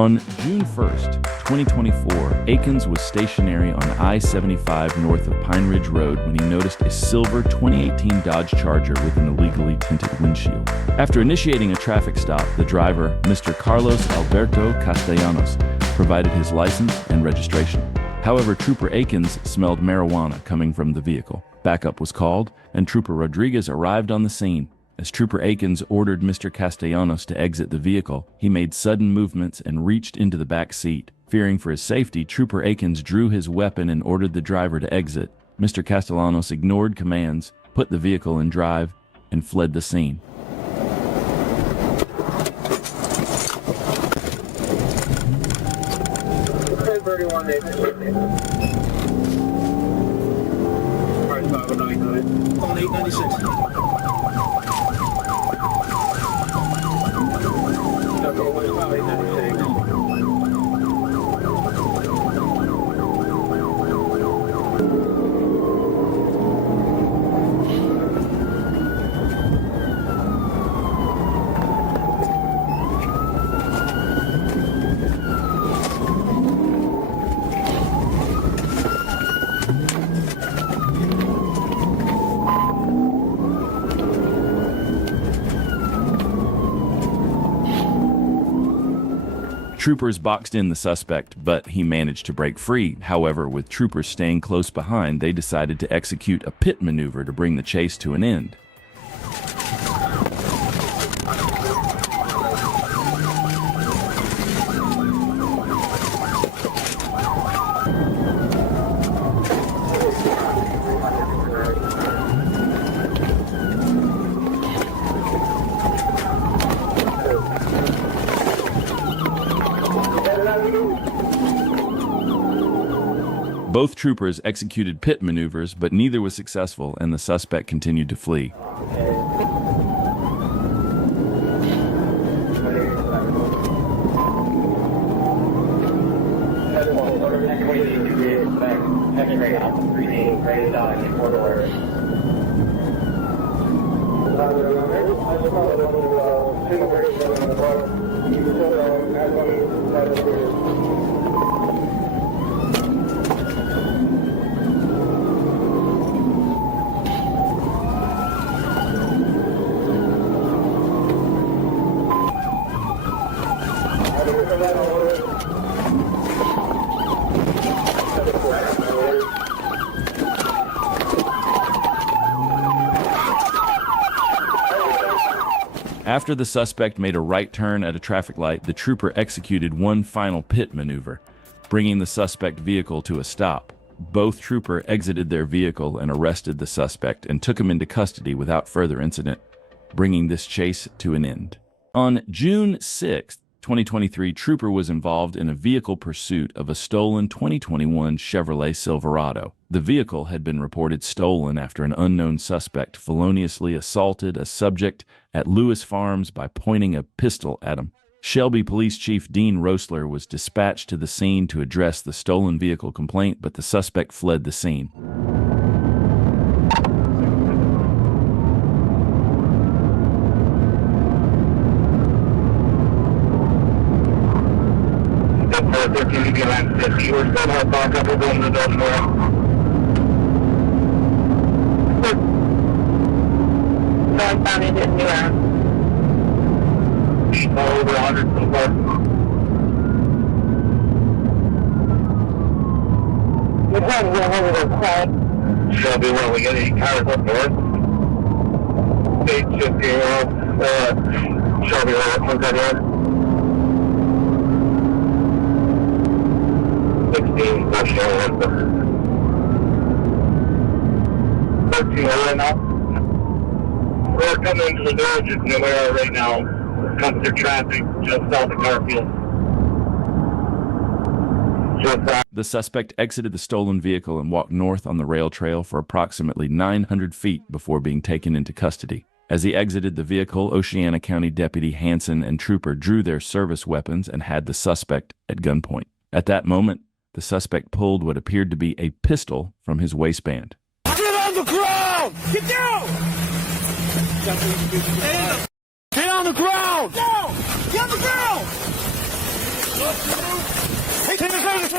On June 1st, 2024, Akins was stationary on I-75 north of Pine Ridge Road when he noticed a silver 2018 Dodge Charger with an illegally tinted windshield. After initiating a traffic stop, the driver, Mr. Carlos Alberto Castellanos, provided his license and registration. However, Trooper Akins smelled marijuana coming from the vehicle. Backup was called, and Trooper Rodriguez arrived on the scene. As Trooper Akins ordered Mr. Castellanos to exit the vehicle, he made sudden movements and reached into the back seat. Fearing for his safety, Trooper Akins drew his weapon and ordered the driver to exit. Mr. Castellanos ignored commands, put the vehicle in drive, and fled the scene. On 896. Troopers boxed in the suspect, but he managed to break free. However, with troopers staying close behind, they decided to execute a pit maneuver to bring the chase to an end. Both troopers executed pit maneuvers, but neither was successful, and the suspect continued to flee. After the suspect made a right turn at a traffic light, the trooper executed one final pit maneuver, bringing the suspect vehicle to a stop. Both troopers exited their vehicle and arrested the suspect and took him into custody without further incident, bringing this chase to an end. On June 6, 2023, Trooper was involved in a vehicle pursuit of a stolen 2021 Chevrolet Silverado. The vehicle had been reported stolen after an unknown suspect feloniously assaulted a subject at Lewis Farms by pointing a pistol at him. Shelby Police Chief Dean Roessler was dispatched to the scene to address the stolen vehicle complaint, but the suspect fled the scene. We're still not back up. We're going to the tomorrow. Northbound into New Era. Over 100 so far. What time is that over there, Clyde? Shelby, where we get any cars up north? State 50, Shelby, what's that on? 16, National 13 right now. We're coming into the village of New Era right now. Comes through traffic just south of Garfield. The suspect exited the stolen vehicle and walked north on the rail trail for approximately 900 feet before being taken into custody. As he exited the vehicle, Oceana County Deputy Hanson and Trooper drew their service weapons and had the suspect at gunpoint. At that moment, the suspect pulled what appeared to be a pistol from his waistband. Get on the ground! Get down! Get on the ground! Down! Get on the ground! Put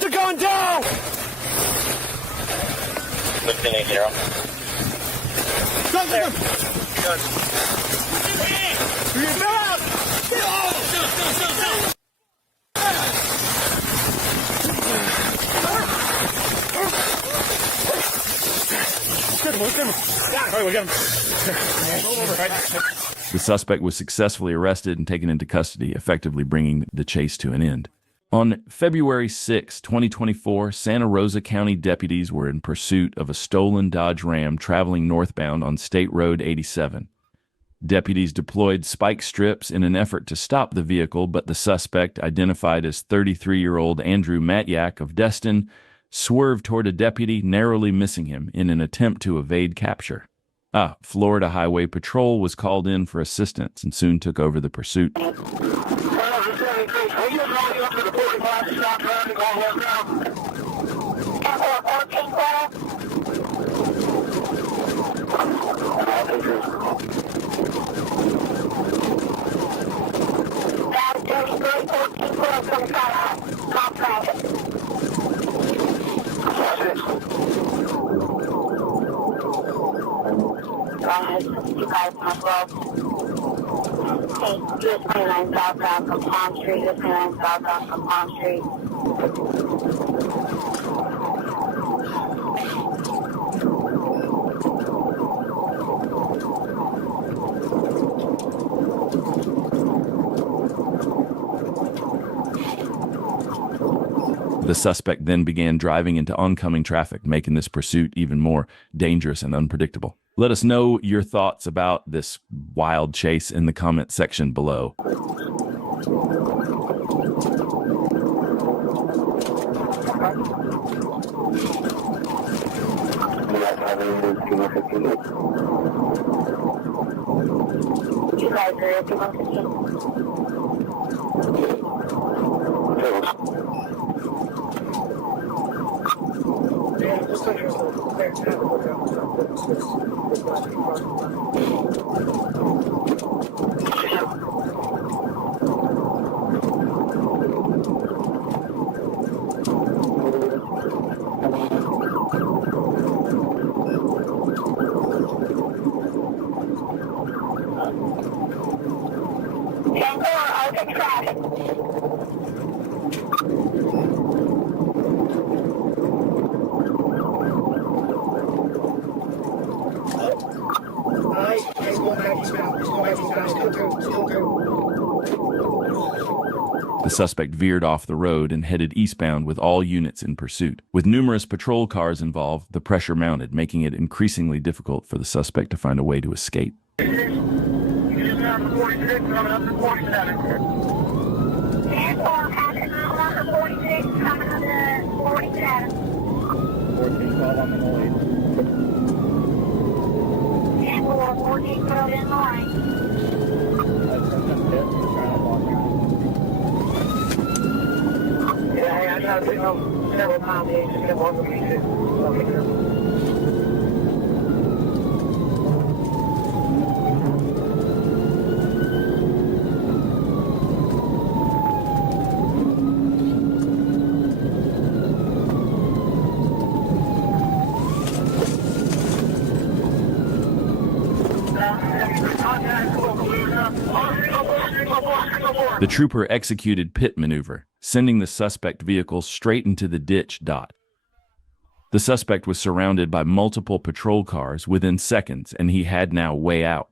the gun down! Lieutenant Hero. The suspect was successfully arrested and taken into custody, effectively bringing the chase to an end. On February 6, 2024, Santa Rosa County deputies were in pursuit of a stolen Dodge Ram traveling northbound on State Road 87. Deputies deployed spike strips in an effort to stop the vehicle, but the suspect, identified as 33-year-old Andrew Matyak of Destin, swerved toward a deputy, narrowly missing him in an attempt to evade capture. Florida Highway Patrol was called in for assistance and soon took over the pursuit. US 29 southbound from Palm Street, US 29 southbound from Palm Street. The suspect then began driving into oncoming traffic, making this pursuit even more dangerous and unpredictable. Let us know your thoughts about this wild chase in the comment section below. The suspect veered off the road and headed eastbound with all units in pursuit. With numerous patrol cars involved, the pressure mounted, making it increasingly difficult for the suspect to find a way to escape. The trooper executed pit maneuver, sending the suspect vehicle straight into the ditch. The suspect was surrounded by multiple patrol cars within seconds, and he had now way out.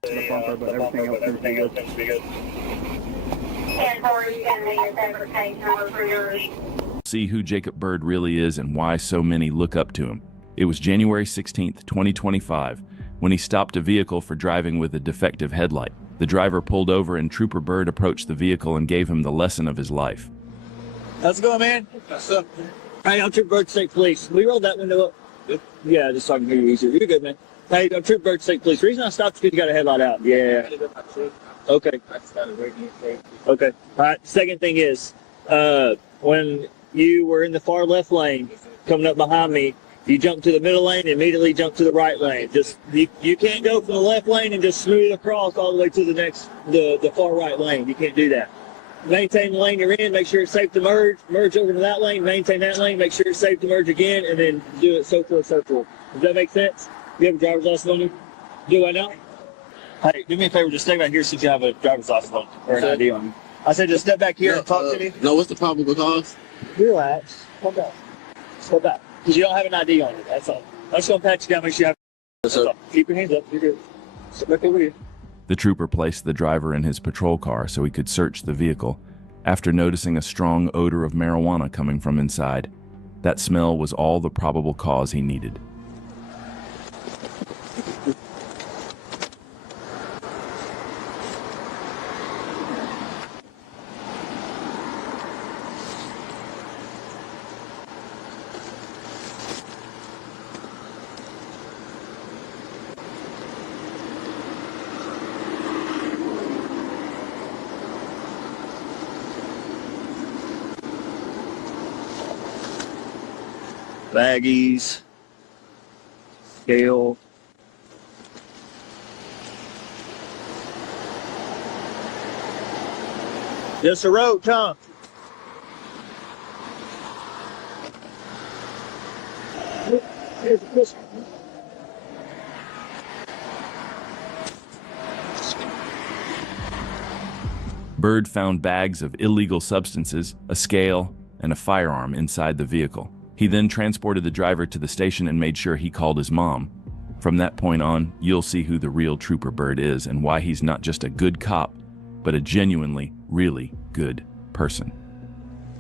See who Jacob Bird really is and why so many look up to him. It was January 16th, 2025, when he stopped a vehicle for driving with a defective headlight. The driver pulled over and Trooper Bird approached the vehicle and gave him the lesson of his life. How's it going, man? What's up? Hey, I'm Trooper Bird, State Police. We rolled that window up. Yeah, just so I can hear you easier. You're good, man. Hey, I'm Trooper Bird, State Police. The reason I stopped is because you got a headlight out. Yeah. Okay. Okay. All right. Second thing is, when you were in the far left lane, coming up behind me, You jump to the middle lane and immediately jump to the right lane. Just you can't go from the left lane and just smooth across all the way to the far right lane. You can't do that. Maintain the lane you're in, make sure it's safe to merge over to that lane, maintain that lane, make sure it's safe to merge again, and then do it so forth, so forth. Does that make sense? You have a driver's license on you? Do I now? Hey, do me a favor, just stay right here since you have a driver's license on you, or an ID on you. I said just step back here and talk to me. No, what's the probable cause? Relax. Come back. Step back. Because you don't have an ID on you, that's all. I'm just going to pat you down, make sure you have Yes, sir. Keep your hands up, you're good. Step back over here. The trooper placed the driver in his patrol car so he could search the vehicle after noticing a strong odor of marijuana coming from inside. That smell was all the probable cause he needed. Baggies, scale. Just a road, Tom. Here's the pistol. Bird found bags of illegal substances, a scale, and a firearm inside the vehicle. He then transported the driver to the station and made sure he called his mom. From that point on, you'll see who the real Trooper Bird is and why he's not just a good cop, but a genuinely, really good person.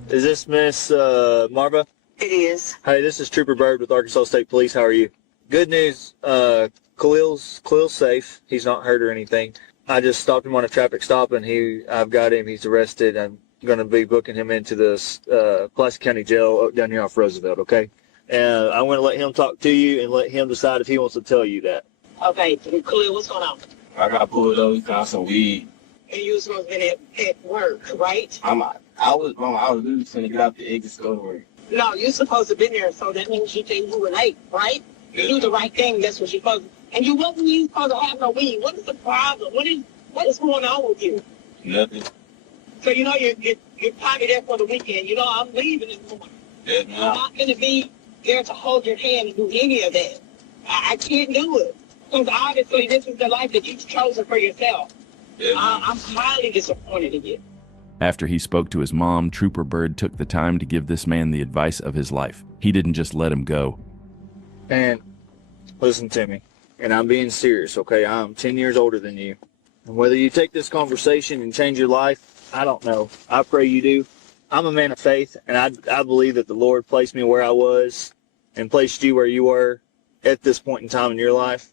Is this Miss Marva? It is. Hey, this is Trooper Bird with Arkansas State Police. How are you? Good news. Khalil's safe. He's not hurt or anything. I just stopped him on a traffic stop, and I've got him. He's arrested. I'm going to be booking him into the Pulaski County Jail down here off Roosevelt, okay? And I want to let him talk to you and let him decide if he wants to tell you that. Okay, Khalil, what's going on? I got pulled over, got some weed. And you was supposed to be at work, right? I was literally finna get out the exit to go to work. No, you're supposed to be there, so that means you think you were late, right? You do the right thing, that's what you're supposed to. And you wasn't even supposed to have no weed. What is the problem? What is going on with you? Nothing. So you know you're probably there for the weekend. You know, I'm leaving this morning. Yes, I'm ma'am. not going to be there to hold your hand and do any of that. I can't do it. Because obviously this is the life that you've chosen for yourself. Yes, ma'am. I'm highly disappointed in you. After he spoke to his mom, Trooper Bird took the time to give this man the advice of his life. He didn't just let him go. And listen to me, and I'm being serious, okay? I'm 10 years older than you. And whether you take this conversation and change your life, I don't know. I pray you do. I'm a man of faith, and I believe that the Lord placed me where I was and placed you where you were at this point in time in your life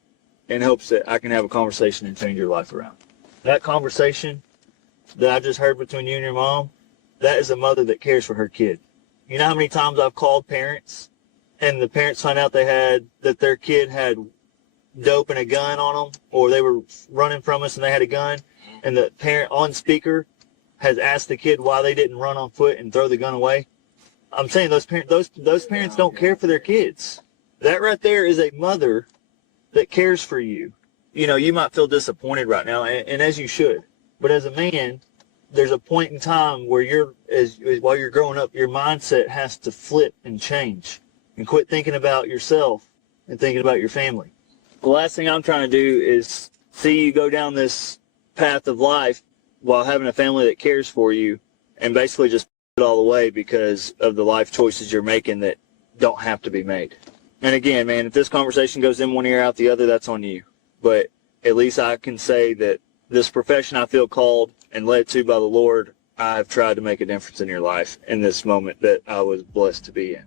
in hopes that I can have a conversation and change your life around. That conversation that I just heard between you and your mom, that is a mother that cares for her kid. You know how many times I've called parents and the parents find out that their kid had dope and a gun on them, or they were running from us and they had a gun, and the parent on speaker has asked the kid why they didn't run on foot and throw the gun away. I'm saying those parents don't care for their kids. That right there is a mother that cares for you. You know, you might feel disappointed right now, and as you should. But as a man, there's a point in time where while you're growing up, your mindset has to flip and change and quit thinking about yourself and thinking about your family. The last thing I'm trying to do is see you go down this path of life while having a family that cares for you and basically just put it all away because of the life choices you're making that don't have to be made. And again, man, if this conversation goes in one ear out the other, that's on you. But at least I can say that this profession I feel called and led to by the Lord, I've tried to make a difference in your life in this moment that I was blessed to be in.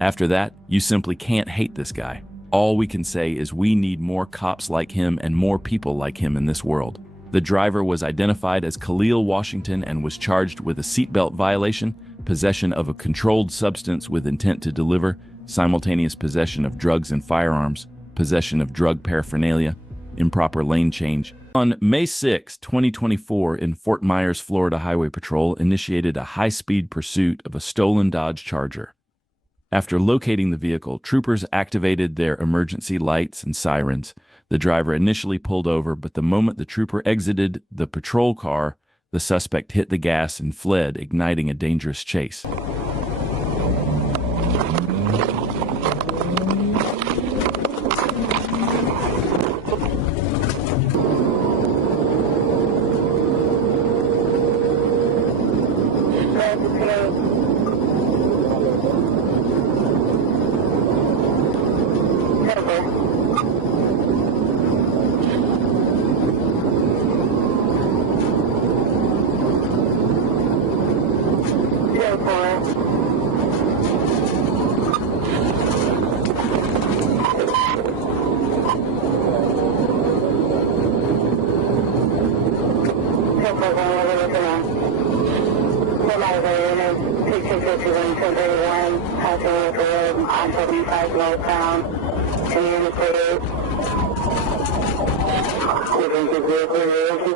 After that, you simply can't hate this guy. All we can say is we need more cops like him and more people like him in this world. The driver was identified as Khalil Washington and was charged with a seatbelt violation, possession of a controlled substance with intent to deliver, simultaneous possession of drugs and firearms, possession of drug paraphernalia, improper lane change. On May 6, 2024, in Fort Myers, Florida, Highway Patrol initiated a high-speed pursuit of a stolen Dodge Charger. After locating the vehicle, troopers activated their emergency lights and sirens. The driver initially pulled over, but the moment the trooper exited the patrol car, the suspect hit the gas and fled, igniting a dangerous chase.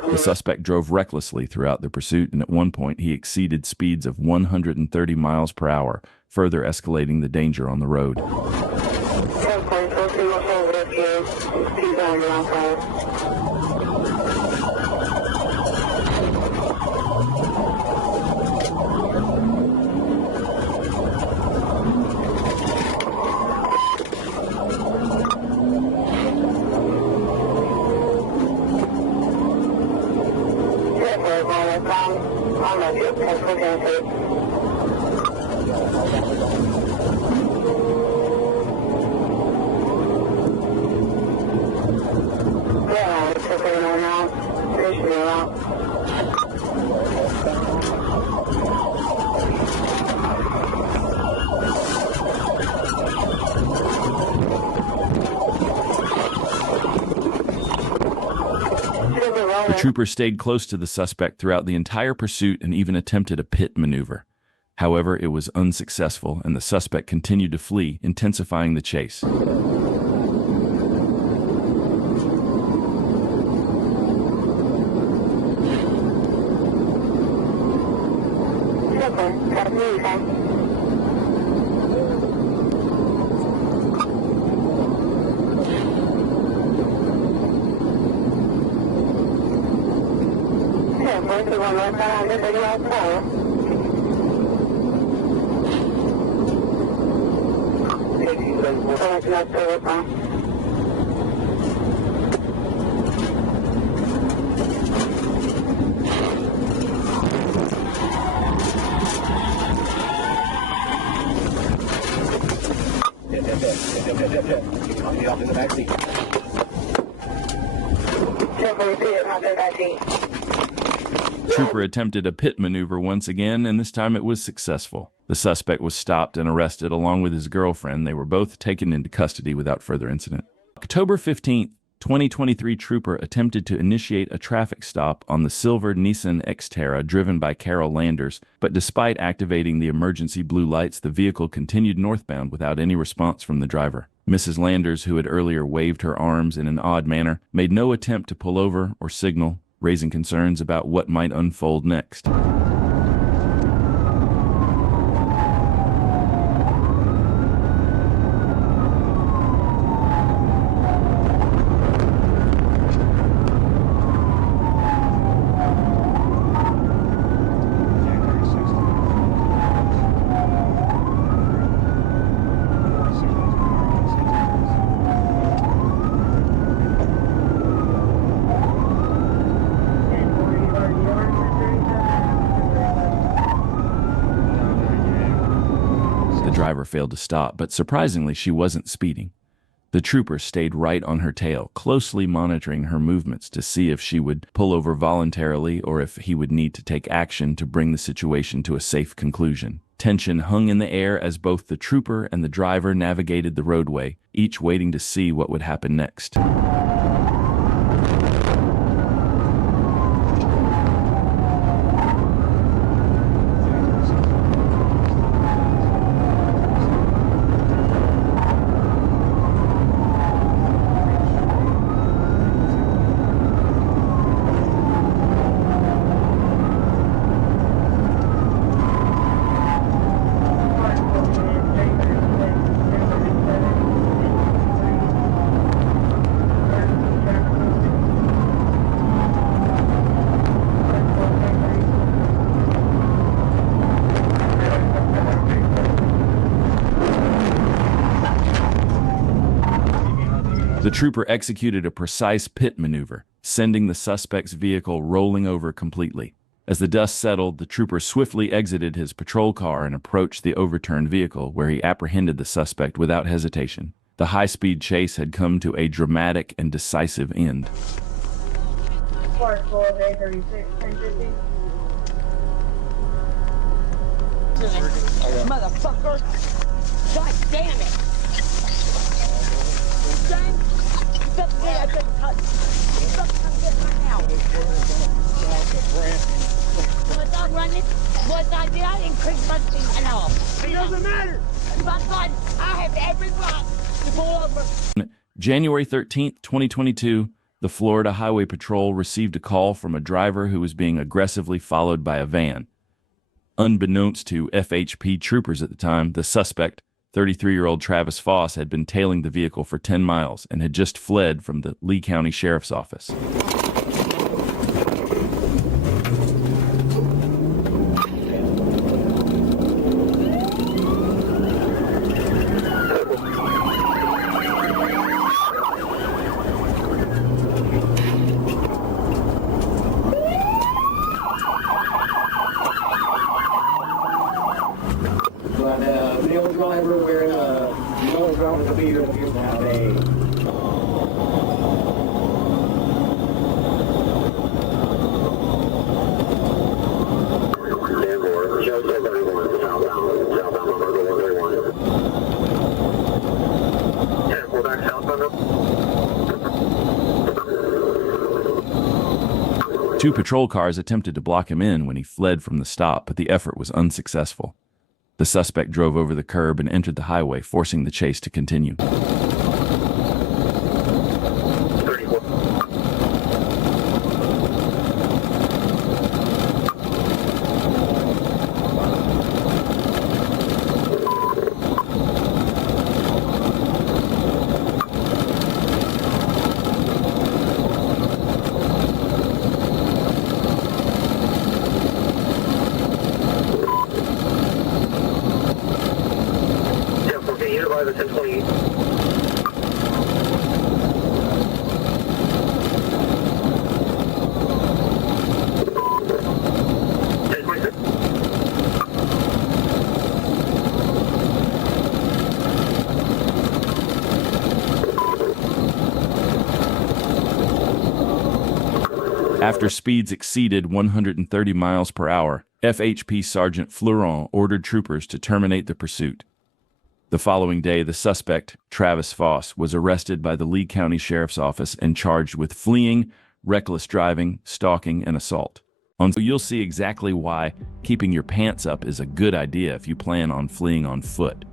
The suspect drove recklessly throughout the pursuit, and at one point he exceeded speeds of 130 miles per hour, further escalating the danger on the road. The trooper stayed close to the suspect throughout the entire pursuit and even attempted a pit maneuver. However, it was unsuccessful, and the suspect continued to flee, intensifying the chase. Trooper attempted a pit maneuver once again, and this time it was successful. The suspect was stopped and arrested along with his girlfriend. They were both taken into custody without further incident. October 15th, 2023 trooper attempted to initiate a traffic stop on the silver Nissan Xterra driven by Carol Landers, but despite activating the emergency blue lights, the vehicle continued northbound without any response from the driver. Mrs. Landers, who had earlier waved her arms in an odd manner, made no attempt to pull over or signal, raising concerns about what might unfold next. The driver failed to stop, but surprisingly, she wasn't speeding. The trooper stayed right on her tail, closely monitoring her movements to see if she would pull over voluntarily or if he would need to take action to bring the situation to a safe conclusion. Tension hung in the air as both the trooper and the driver navigated the roadway, each waiting to see what would happen next. The trooper executed a precise pit maneuver, sending the suspect's vehicle rolling over completely. As the dust settled, the trooper swiftly exited his patrol car and approached the overturned vehicle, where he apprehended the suspect without hesitation. The high-speed chase had come to a dramatic and decisive end. Motherfucker! God damn it! Was I did I increase my speed at all? It doesn't matter. My God, I have every right to pull over. January 13th, 2022, the Florida Highway Patrol received a call from a driver who was being aggressively followed by a van. Unbeknownst to FHP troopers at the time, the suspect, 33-year-old Travis Foss, had been tailing the vehicle for 10 miles and had just fled from the Lee County Sheriff's Office. But male driver wearing a male driver speeder appears to have a Two patrol cars attempted to block him in when he fled from the stop, but the effort was unsuccessful. The suspect drove over the curb and entered the highway, forcing the chase to continue. After speeds exceeded 130 miles per hour, FHP Sergeant Fleuron ordered troopers to terminate the pursuit. The following day, the suspect, Travis Foss, was arrested by the Lee County Sheriff's Office and charged with fleeing, reckless driving, stalking, and assault. So you'll see exactly why keeping your pants up is a good idea if you plan on fleeing on foot.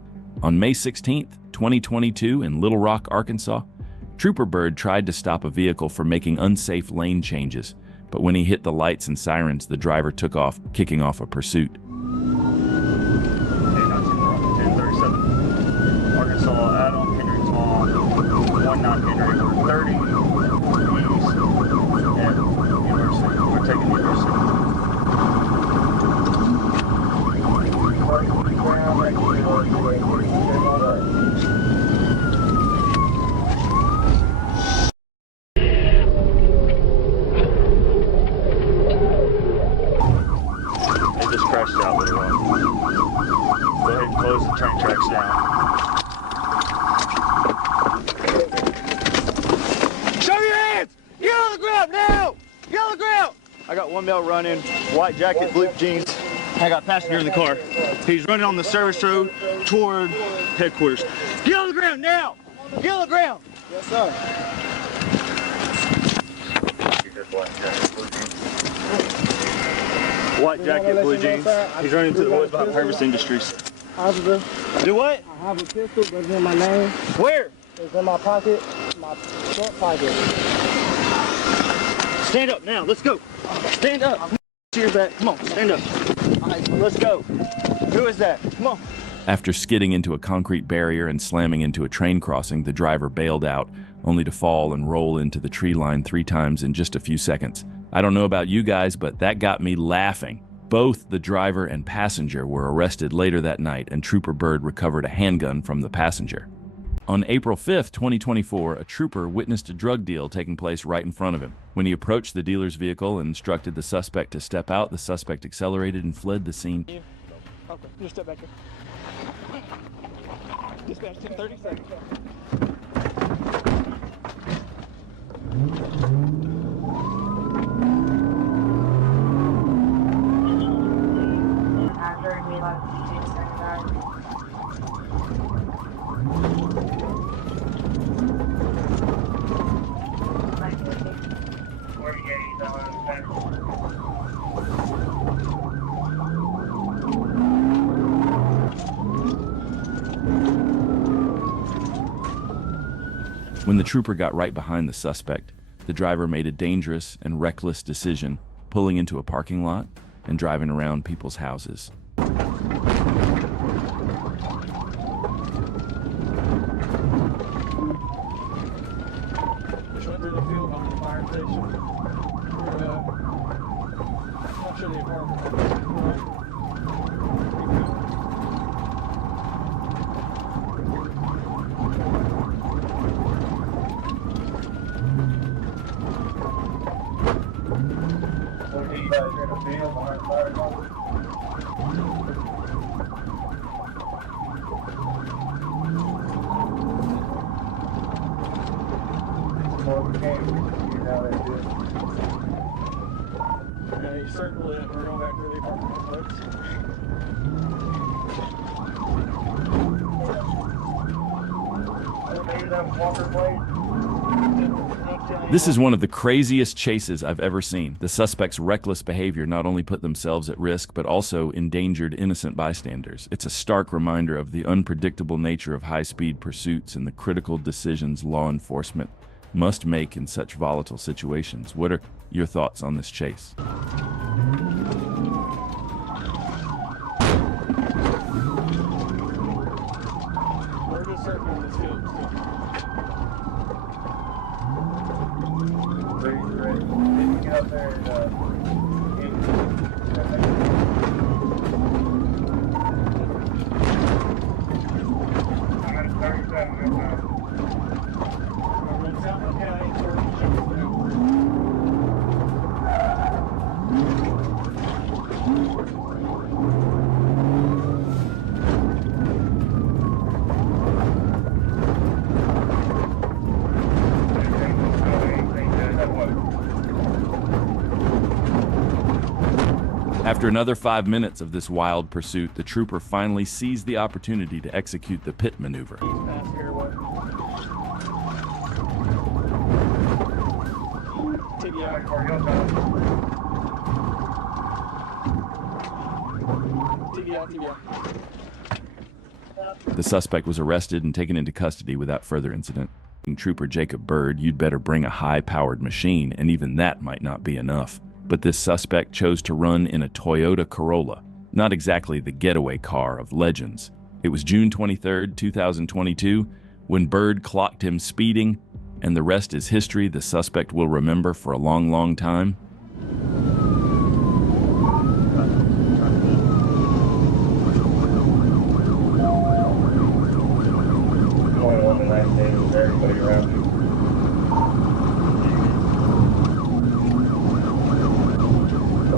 On May 16th, 2022, in Little Rock, Arkansas, Trooper Bird tried to stop a vehicle for making unsafe lane changes, but when he hit the lights and sirens, the driver took off, kicking off a pursuit. 1037 Arkansas, Adam, Henry, Tom, 19 Henry, 30 east, and University. We're taking University. Crashed out with it. Go ahead and close the train tracks down. Show your hands! Get on the ground now! Get on the ground! I got one male running, white jacket, blue jeans. I got a passenger in the car. He's running on the service road toward headquarters. Get on the ground now! Get on the ground! yes, sir. White jacket, blue jeans. He's running to the woods behind Harvest Industries. Officer, Do what? I have a pistol, but it's in my name. Where? It's in my pocket, my front pocket. Stand up now. Let's go. Stand up. Cheers back. Come on. Stand up. All right, let's go. Who is that? Come on. After skidding into a concrete barrier and slamming into a train crossing, the driver bailed out, only to fall and roll into the tree line 3 times in just a few seconds. I don't know about you guys, but that got me laughing. Both the driver and passenger were arrested later that night, and Trooper Bird recovered a handgun from the passenger. On April 5th, 2024, a trooper witnessed a drug deal taking place right in front of him. When he approached the dealer's vehicle and instructed the suspect to step out, the suspect accelerated and fled the scene. Okay, just step back here. Dispatch 1030 seconds. When the trooper got right behind the suspect, the driver made a dangerous and reckless decision, pulling into a parking lot and driving around people's houses. Okay, circle it. We're going back to the apartment complex. This is one of the craziest chases I've ever seen. The suspect's reckless behavior not only put themselves at risk, but also endangered innocent bystanders. It's a stark reminder of the unpredictable nature of high-speed pursuits and the critical decisions law enforcement must make in such volatile situations. What are your thoughts on this chase? We're just circling this field. Get up there and I'm at 37 now. After another 5 minutes of this wild pursuit, the trooper finally seized the opportunity to execute the pit maneuver. The suspect was arrested and taken into custody without further incident. Trooper Jacob Bird, you'd better bring a high-powered machine, and even that might not be enough. But this suspect chose to run in a Toyota Corolla, not exactly the getaway car of legends. It was June 23, 2022, when Bird clocked him speeding, and the rest is history the suspect will remember for a long, long time. Everybody around you.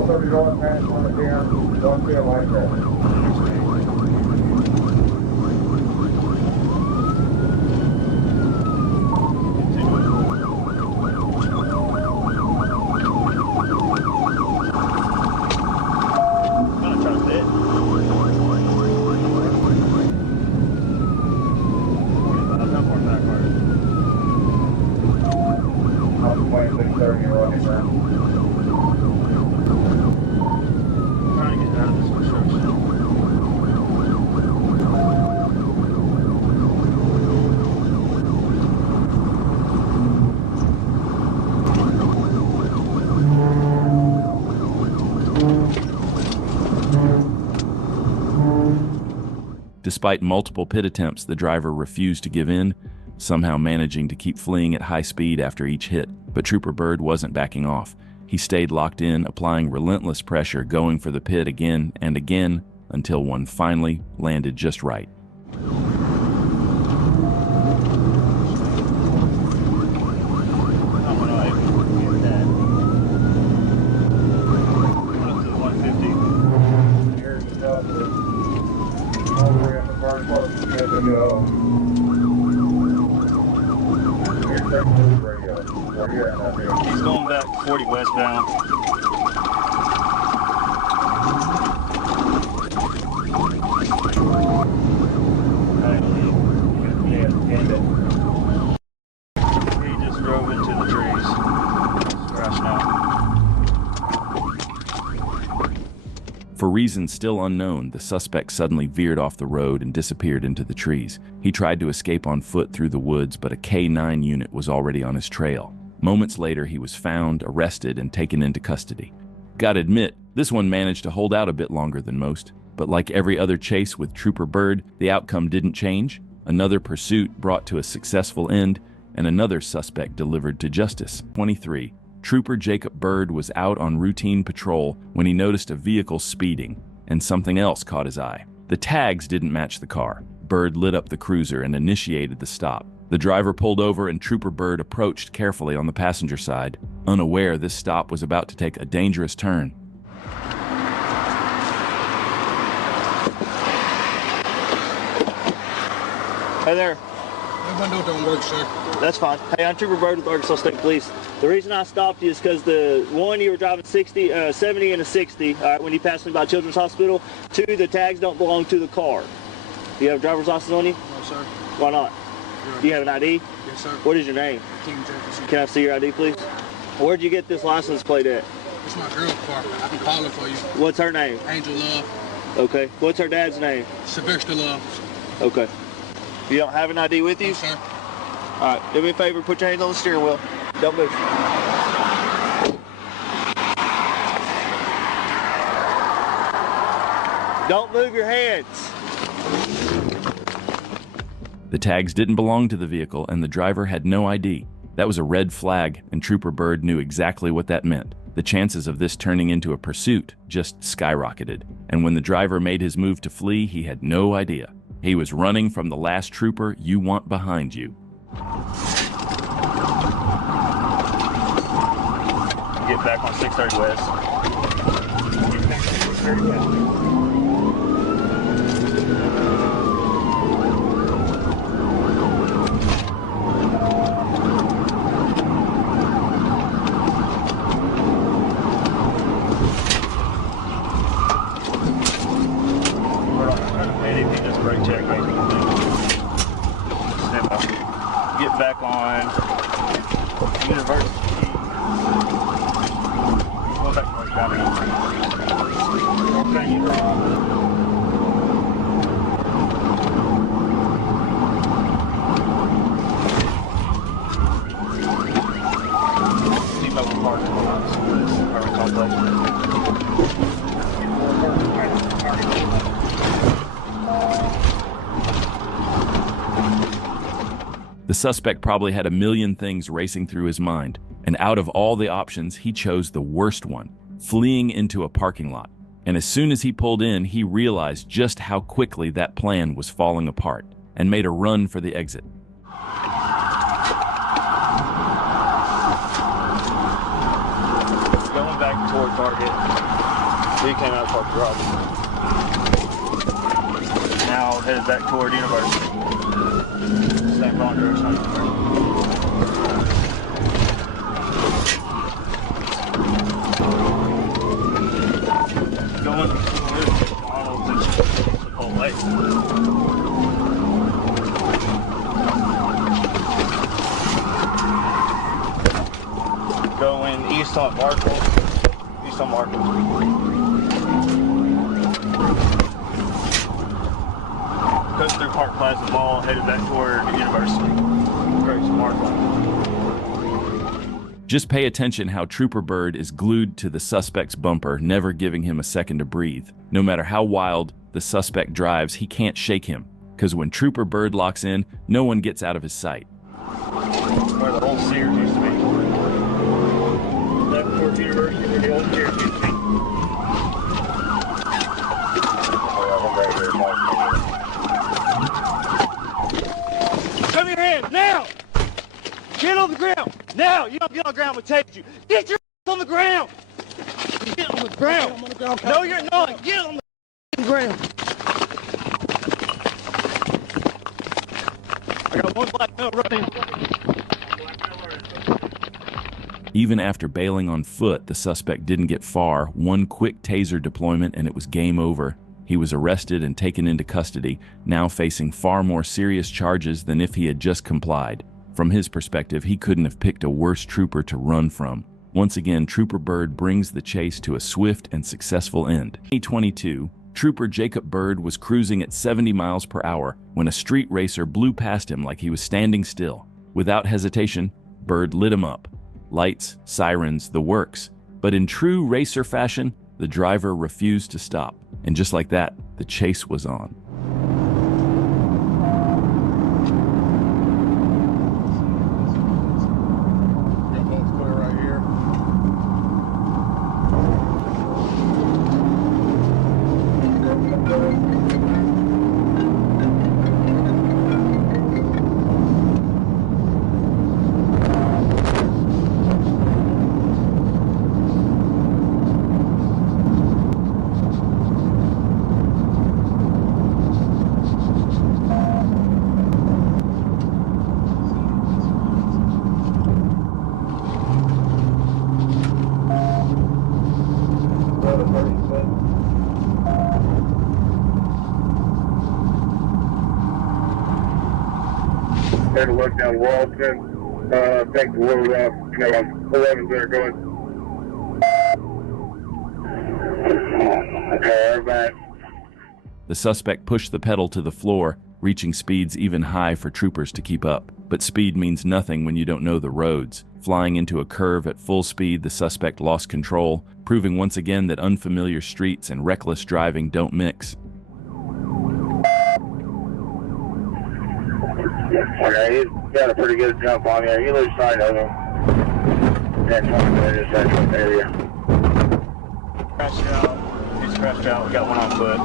Don't be rolling past on the down. Don't feel like that. Despite multiple pit attempts, the driver refused to give in, somehow managing to keep fleeing at high speed after each hit. But Trooper Bird wasn't backing off. He stayed locked in, applying relentless pressure, going for the pit again and again, until one finally landed just right. He's going back 40 westbound. He just drove into the trees. Crashed out. For reasons still unknown, the suspect suddenly veered off the road and disappeared into the trees. He tried to escape on foot through the woods, but a K-9 unit was already on his trail. Moments later, he was found, arrested, and taken into custody. Gotta admit, this one managed to hold out a bit longer than most. But like every other chase with Trooper Byrd, the outcome didn't change. Another pursuit brought to a successful end, and another suspect delivered to justice. 23. Trooper Jacob Byrd was out on routine patrol when he noticed a vehicle speeding, and something else caught his eye. The tags didn't match the car. Byrd lit up the cruiser and initiated the stop. The driver pulled over and Trooper Byrd approached carefully on the passenger side, unaware this stop was about to take a dangerous turn. Hey there. The window don't work, sir. That's fine. Hey, I'm Trooper Byrd with Arkansas State Police. The reason I stopped you is because you were driving 70 and a 60 when you passed me by Children's Hospital. 2, the tags don't belong to the car. Do you have a driver's license on you? No, sir. Why not? Sure. Do you have an ID? Yes, sir. What is your name? King Jefferson. Can I see your ID, please? Where'd you get this license plate at? It's my girl's car. I can call her for you. What's her name? Angel Love. Okay. What's her dad's name? Sylvester Love. Okay. You don't have an ID with you? No, sir. All right. Do me a favor. Put your hands on the steering wheel. Don't move. Don't move your hands. The tags didn't belong to the vehicle, and the driver had no ID. That was a red flag, and Trooper Byrd knew exactly what that meant. The chances of this turning into a pursuit just skyrocketed, and when the driver made his move to flee, he had no idea. He was running from the last trooper you want behind you. Get back on 630 West. Get back on 630 West. Brake check, mate. Stand by. Get back on University. Go back to where you got it. Okay, you T-Mobile Park apartment complex. The suspect probably had a million things racing through his mind, and out of all the options, he chose the worst one, fleeing into a parking lot. And as soon as he pulled in, he realized just how quickly that plan was falling apart, and made a run for the exit. Going back toward Target. He came out of Park Garage. Now headed back toward University. St. Bond or something. Going toward Arnold's and Chipotle. Going east on Markle. East on Markle. Goes through Park Plaza Mall, headed back toward University. Grace Markle. Just pay attention how Trooper Byrd is glued to the suspect's bumper, never giving him a second to breathe. No matter how wild the suspect drives, he can't shake him, because when Trooper Byrd locks in, no one gets out of his sight. Where the old Sears used to be. Left towards University, where the old Sears used to be. Come your hands now! Get on the ground! Now! You don't get on the ground, I'm gonna take you. Get your ass on the ground! Get on the ground! No, you're not! Get on the ground! I got one black belt running. Even after bailing on foot, the suspect didn't get far. One quick taser deployment and it was game over. He was arrested and taken into custody, now facing far more serious charges than if he had just complied. From his perspective, he couldn't have picked a worse trooper to run from. Once again, Trooper Bird brings the chase to a swift and successful end. 2022, Trooper Jacob Bird was cruising at 70 miles per hour when a street racer blew past him like he was standing still. Without hesitation, Bird lit him up. Lights, sirens, the works. But in true racer fashion, the driver refused to stop. And just like that, the chase was on. Had to look down Walton. Think we're, 11s there going. Okay, we're back. The suspect pushed the pedal to the floor, reaching speeds even high for troopers to keep up. But speed means nothing when you don't know the roads. Flying into a curve at full speed, the suspect lost control, proving once again that unfamiliar streets and reckless driving don't mix. Okay, he's got a pretty good jump on here. You lose sight of him. Next one, intersection area. Crashed out. He's crashed out. We got one on foot.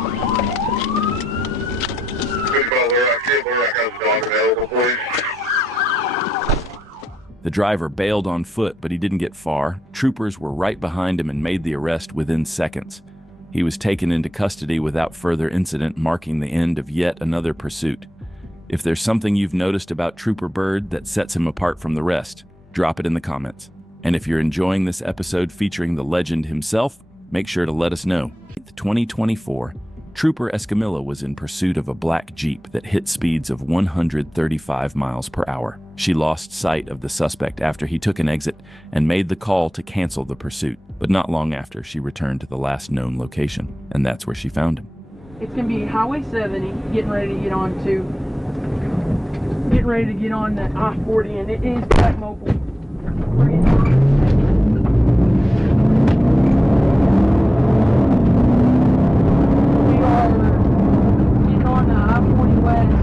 The driver bailed on foot, but he didn't get far. Troopers were right behind him and made the arrest within seconds. He was taken into custody without further incident, marking the end of yet another pursuit. If there's something you've noticed about Trooper Bird that sets him apart from the rest, drop it in the comments. And if you're enjoying this episode featuring the legend himself, make sure to let us know. 2024, Trooper Escamilla was in pursuit of a black Jeep that hit speeds of 135 miles per hour. She lost sight of the suspect after he took an exit and made the call to cancel the pursuit. But not long after, she returned to the last known location, and that's where she found him. It's going to be Highway 70, getting ready to get on the I-40, and it is Black Mobile. We are getting on the I-40 West.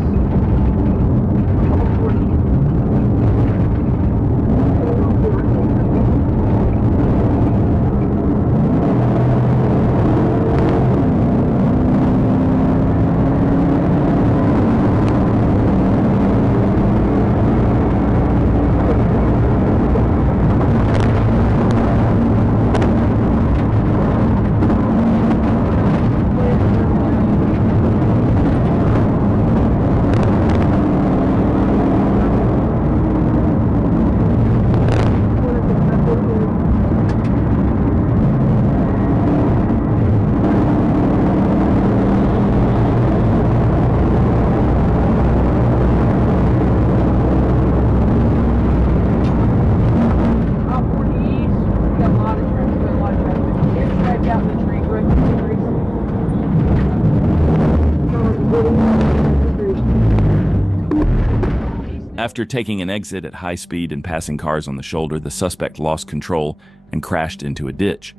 After taking an exit at high speed and passing cars on the shoulder, the suspect lost control and crashed into a ditch.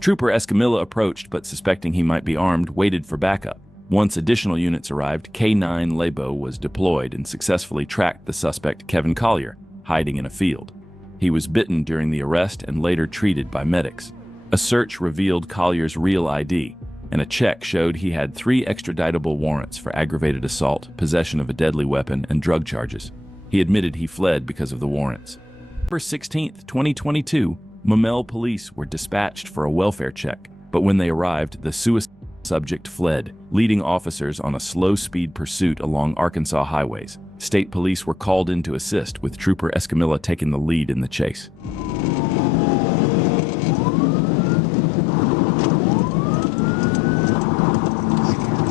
Trooper Escamilla approached, but suspecting he might be armed, waited for backup. Once additional units arrived, K-9 Labo was deployed and successfully tracked the suspect, Kevin Collier, hiding in a field. He was bitten during the arrest and later treated by medics. A search revealed Collier's real ID, and a check showed he had 3 extraditable warrants for aggravated assault, possession of a deadly weapon, and drug charges. He admitted he fled because of the warrants. November 16, 2022, Mamel police were dispatched for a welfare check, but when they arrived, the suicide subject fled, leading officers on a slow-speed pursuit along Arkansas highways. State police were called in to assist, with Trooper Escamilla taking the lead in the chase.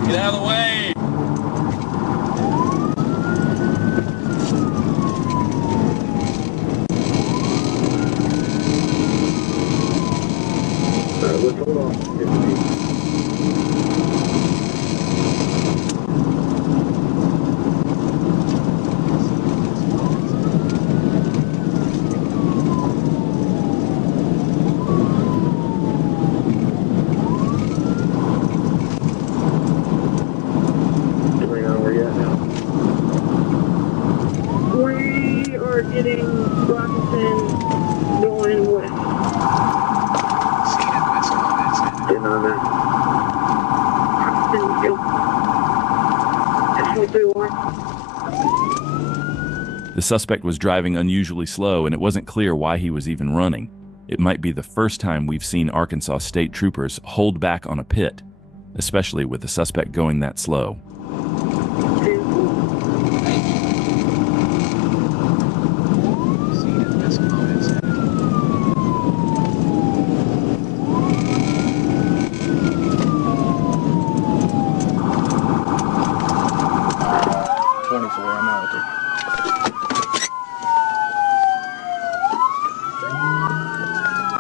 Get out of the way! Let's hold on. We are getting Rockington going west. Getting on there. Thank you. The suspect was driving unusually slow, and it wasn't clear why he was even running. It might be the first time we've seen Arkansas State troopers hold back on a pit, especially with the suspect going that slow.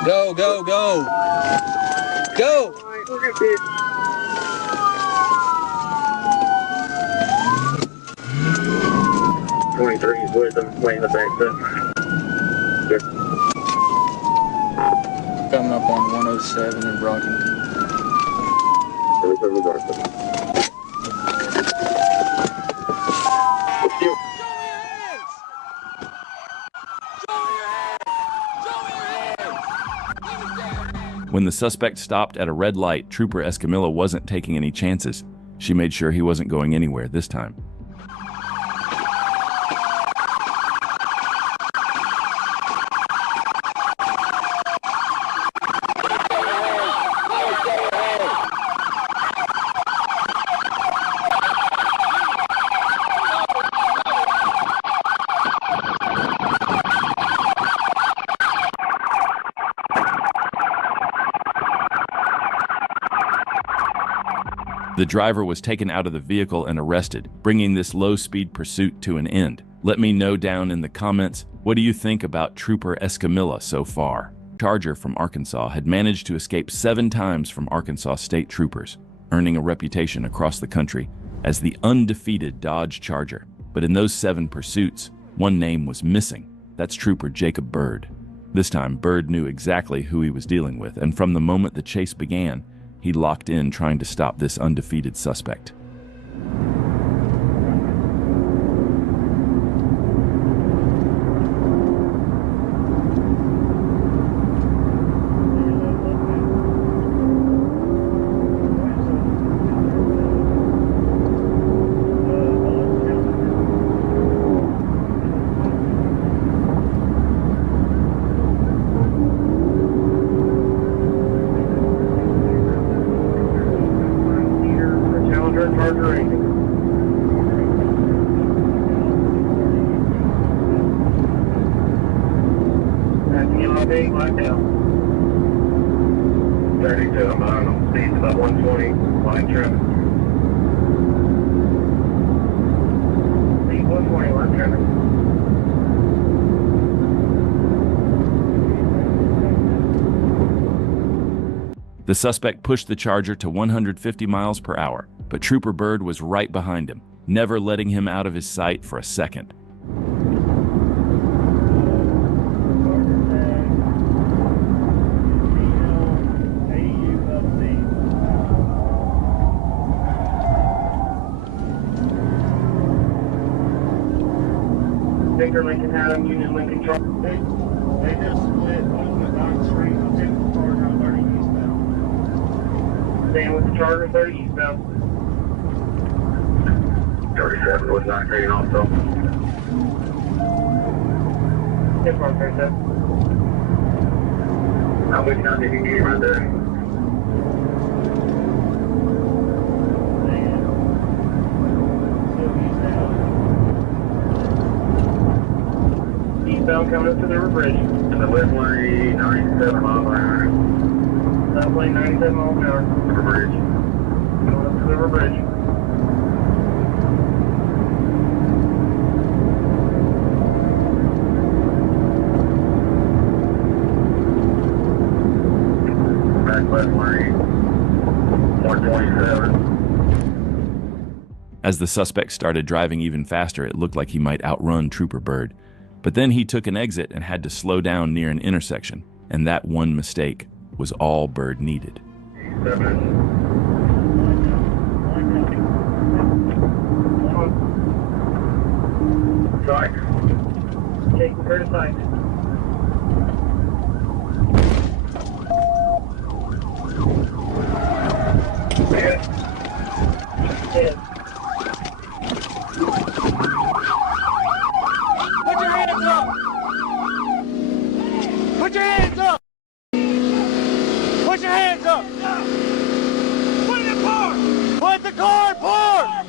Go, go, go! Go! 23 is with them, way in the back there. Coming up on 107 in Brockington. When the suspect stopped at a red light, Trooper Escamilla wasn't taking any chances. She made sure he wasn't going anywhere this time. The driver was taken out of the vehicle and arrested, bringing this low-speed pursuit to an end. Let me know down in the comments, what do you think about Trooper Escamilla so far? Charger from Arkansas had managed to escape 7 times from Arkansas State troopers, earning a reputation across the country as the undefeated Dodge Charger. But in those 7 pursuits, one name was missing. That's Trooper Jacob Byrd. This time, Byrd knew exactly who he was dealing with, and from the moment the chase began, he locked in trying to stop this undefeated suspect. Black out. 32, I'm on speeds about 120, line traffic. Speed 120, line traffic. The suspect pushed the Charger to 150 miles per hour, but Trooper Byrd was right behind him, never letting him out of his sight for a second. Victor Lincoln Adam, Union Lincoln truck. They just split on the 9th Street. I'm taking the Charger on 30 eastbound. Staying with the Charger, 30 eastbound. 37 was not great also. Yes, Mark, 37. I'll be down if you get right there. Coming up to the river bridge. And the left lane 97 miles an hour. Left lane 97 miles an hour. River bridge. Coming up to the river bridge. West Marine, 127. As the suspect started driving even faster, it looked like he might outrun Trooper Bird. But then he took an exit and had to slow down near an intersection, and that one mistake was all Bird needed. 7. Sorry. Take certified. Yeah. Put your hands up! Put your hands up! Put your hands up! Put it in park! Put the car in park!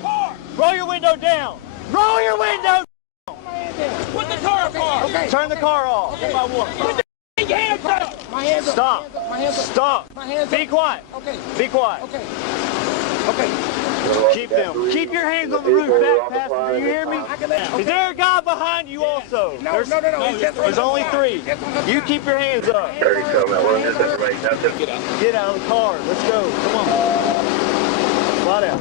Roll your window down! Roll your window! Put the car in park! Okay. Turn the car off. Okay. By one. Put your hands up! My hands up. Stop! My hands up. Stop! My hands Be up. quiet! Okay. Be quiet! Okay. Okay. Keep them. Keep your hands on the roof, back passenger. You hear me? Is there a guy behind you also? No. There's only 3. You keep your hands up. 37, that one is everybody. That's it. Get out of the car. Let's go. Come on. Slide out.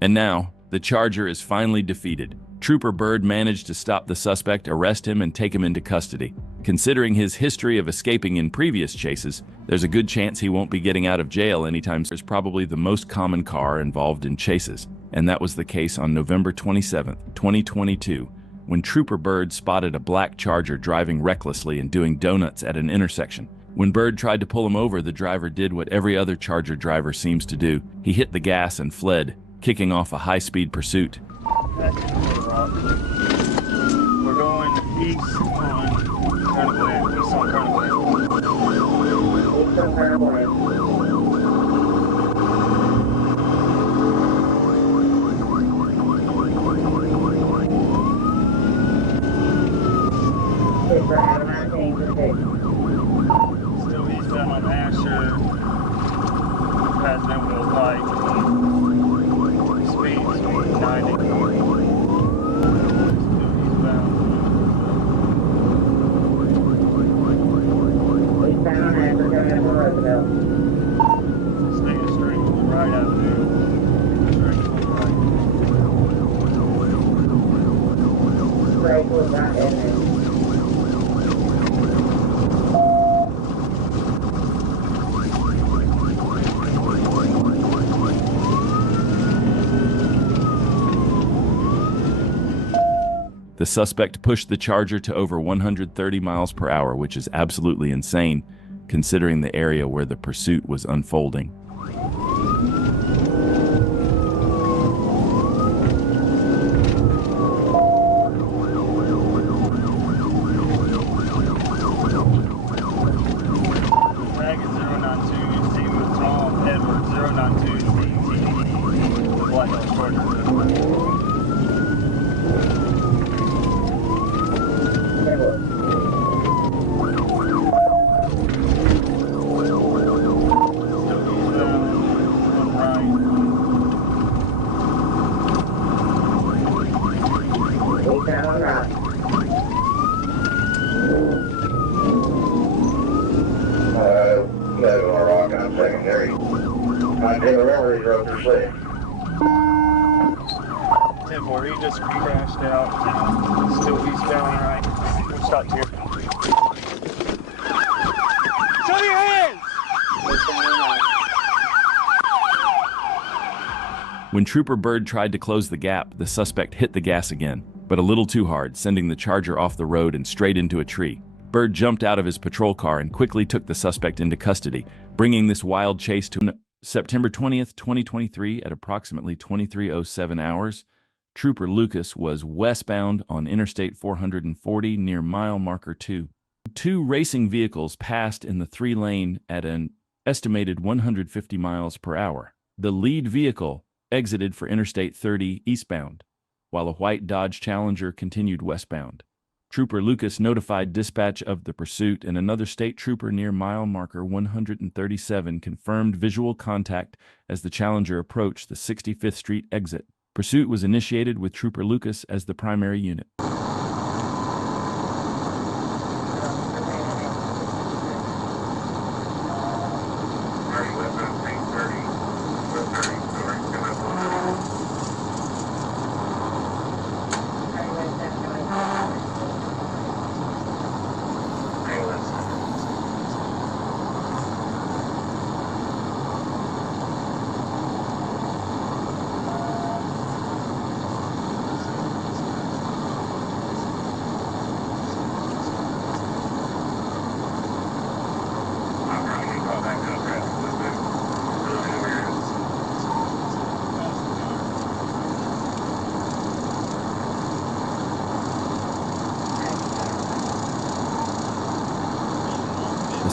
And now, the Charger is finally defeated. Trooper Bird managed to stop the suspect, arrest him, and take him into custody. Considering his history of escaping in previous chases, there's a good chance he won't be getting out of jail anytime soon. It's probably the most common car involved in chases, and that was the case on November 27, 2022, when Trooper Bird spotted a black Charger driving recklessly and doing donuts at an intersection. When Bird tried to pull him over, the driver did what every other Charger driver seems to do. He hit the gas and fled, kicking off a high-speed pursuit. We're going east on Carnaway. East on Carnaway. East on Carnaway. For Adamant Tank to take. Still eastbound on Asher. Passing over those lights. Speed 90. Staying straight with the right avenue. Straight to the right. Straight to the right avenue. The suspect pushed the Charger to over 130 miles per hour, which is absolutely insane, considering the area where the pursuit was unfolding. Dragon 092, see with Tom Edward 092, the Black Dog Charger. Secondary. I did remember these roads are safe. 10-4, he just crashed out. Still eastbound, right? We'll stop here. Show your hands! When Trooper Bird tried to close the gap, the suspect hit the gas again, but a little too hard, sending the Charger off the road and straight into a tree. Bird jumped out of his patrol car and quickly took the suspect into custody, bringing this wild chase to September 20th, 2023 at approximately 23:07 hours. Trooper Lucas was westbound on Interstate 440 near mile marker 2. Two racing vehicles passed in the 3-lane at an estimated 150 miles per hour. The lead vehicle exited for Interstate 30 eastbound, while a white Dodge Challenger continued westbound. Trooper Lucas notified dispatch of the pursuit, and another state trooper near mile marker 137 confirmed visual contact as the Challenger approached the 65th Street exit. Pursuit was initiated with Trooper Lucas as the primary unit.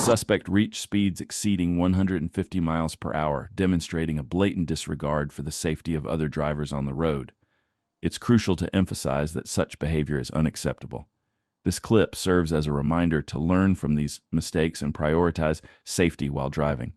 suspect reached speeds exceeding 150 miles per hour, demonstrating a blatant disregard for the safety of other drivers on the road. It's crucial to emphasize that such behavior is unacceptable. This clip serves as a reminder to learn from these mistakes and prioritize safety while driving.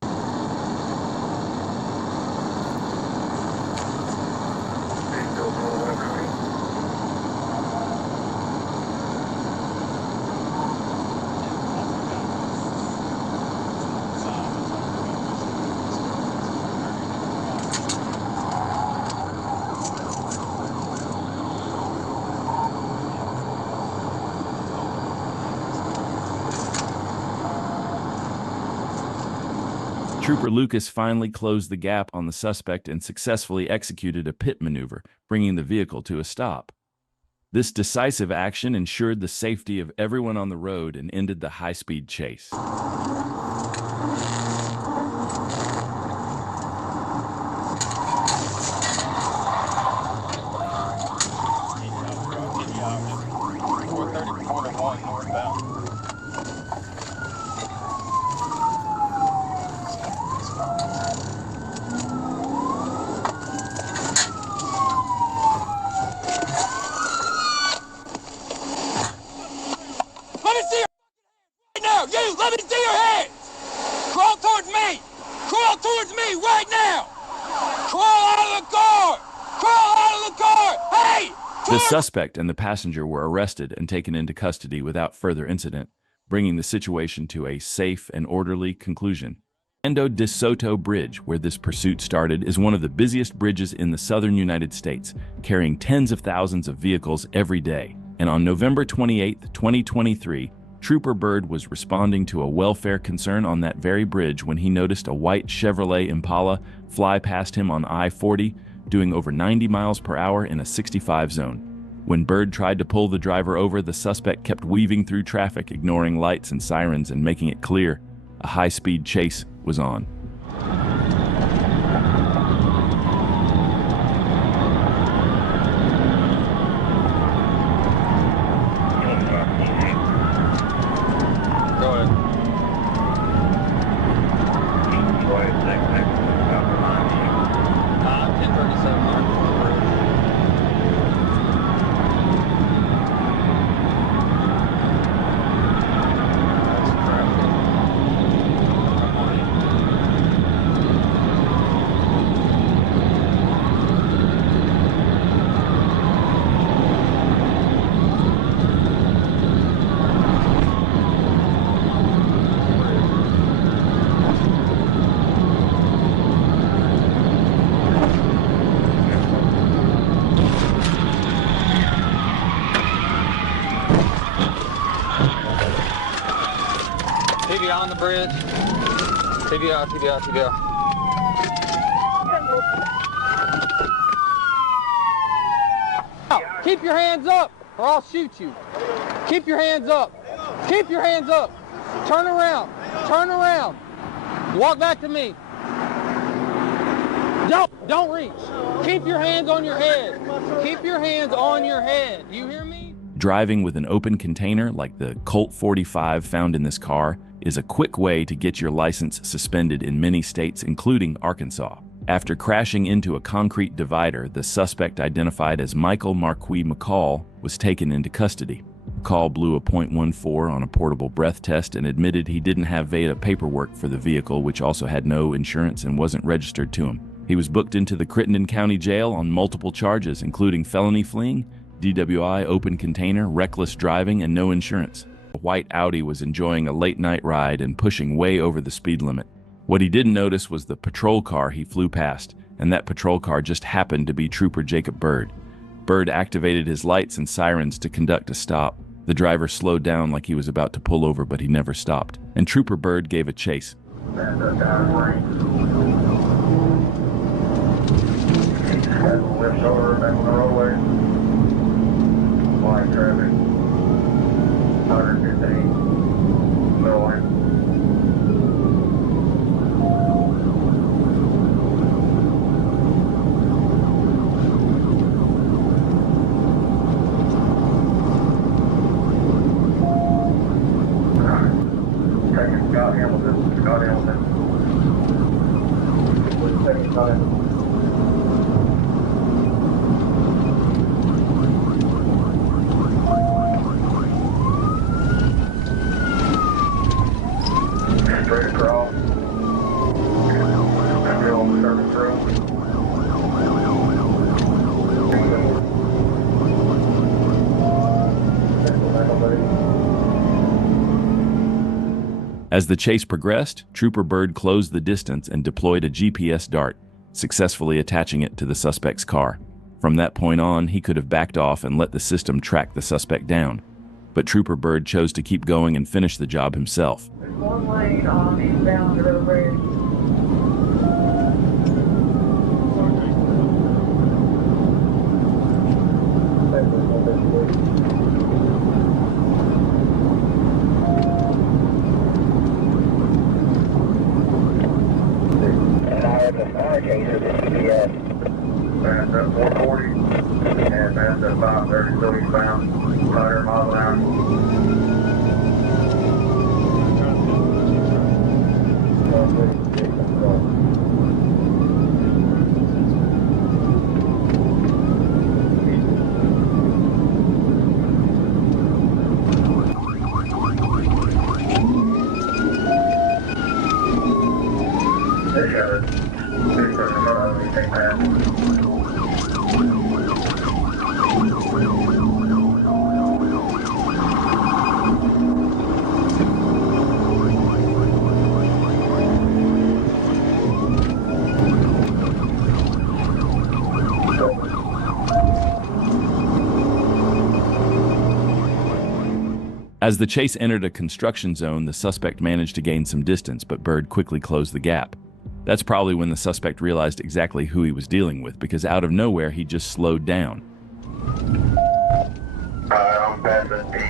Trooper Lucas finally closed the gap on the suspect and successfully executed a pit maneuver, bringing the vehicle to a stop. This decisive action ensured the safety of everyone on the road and ended the high-speed chase. Let me see your right now. You, let me see your hands. Crawl towards me. Crawl towards me right now. Crawl out of the car. Crawl out of the car. Hey! The suspect and the passenger were arrested and taken into custody without further incident, bringing the situation to a safe and orderly conclusion. Fernando de Soto Bridge, where this pursuit started, is one of the busiest bridges in the southern United States, carrying tens of thousands of vehicles every day. And on November 28, 2023, Trooper Byrd was responding to a welfare concern on that very bridge when he noticed a white Chevrolet Impala fly past him on I-40, doing over 90 miles per hour in a 65 zone. When Byrd tried to pull the driver over, the suspect kept weaving through traffic, ignoring lights and sirens and making it clear a high-speed chase was on. TBI on the bridge. TBI, TBI, TBI. Keep your hands up or I'll shoot you. Keep your hands up. Keep your hands up. Turn around. Turn around. Walk back to me. Don't reach. Keep your hands on your head. Keep your hands on your head. You hear me? Driving with an open container like the Colt 45 found in this car is a quick way to get your license suspended in many states, including Arkansas. After crashing into a concrete divider, the suspect, identified as Michael Marquis McCall, was taken into custody. McCall blew a .14 on a portable breath test and admitted he didn't have valid paperwork for the vehicle, which also had no insurance and wasn't registered to him. He was booked into the Crittenden County Jail on multiple charges, including felony fleeing, DWI, open container, reckless driving, and no insurance. A white Audi was enjoying a late-night ride and pushing way over the speed limit. What he didn't notice was the patrol car he flew past, and that patrol car just happened to be Trooper Jacob Byrd. Byrd activated his lights and sirens to conduct a stop. The driver slowed down like he was about to pull over, but he never stopped, and Trooper Byrd gave a chase. Traffic, 115, north. Got him. Straight across. You're on the service road. As the chase progressed, Trooper Bird closed the distance and deployed a GPS dart, successfully attaching it to the suspect's car. From that point on, he could have backed off and let the system track the suspect down. But Trooper Bird chose to keep going and finish the job himself. There's one lane on eastbound River Bridge. And I have the fire chaser, the GPS. That's at 440 and that's at 530, so eastbound, 500 miles an hour. As the chase entered a construction zone, the suspect managed to gain some distance, but Bird quickly closed the gap. That's probably when the suspect realized exactly who he was dealing with, because out of nowhere, he just slowed down. I'm past the 8.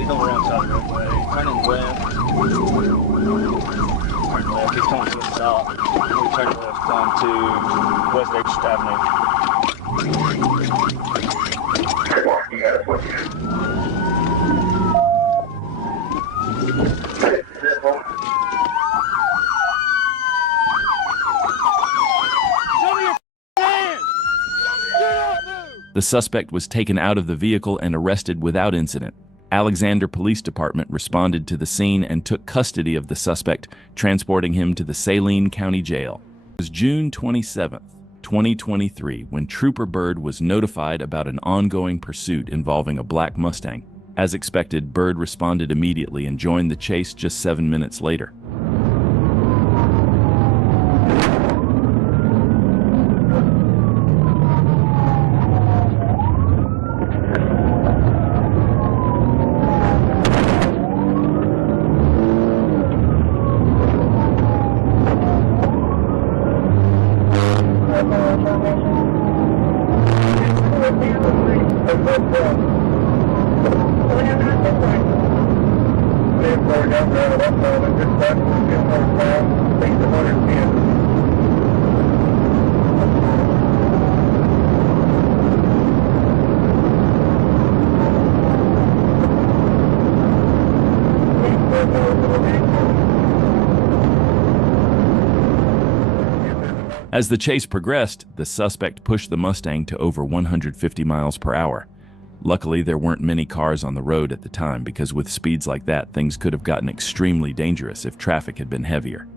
He's on the wrong side of the roadway. Turning left. Turn left. He's coming to the south. We turn left onto West 8th Avenue. You gotta switch it. Show me your hands! Get up, move! The suspect was taken out of the vehicle and arrested without incident. Alexander Police Department responded to the scene and took custody of the suspect, transporting him to the Saline County Jail. It was June 27th, 2023, when Trooper Bird was notified about an ongoing pursuit involving a black Mustang. As expected, Bird responded immediately and joined the chase just 7 minutes later. As the chase progressed, the suspect pushed the Mustang to over 150 miles per hour. Luckily, there weren't many cars on the road at the time, because with speeds like that, things could have gotten extremely dangerous if traffic had been heavier.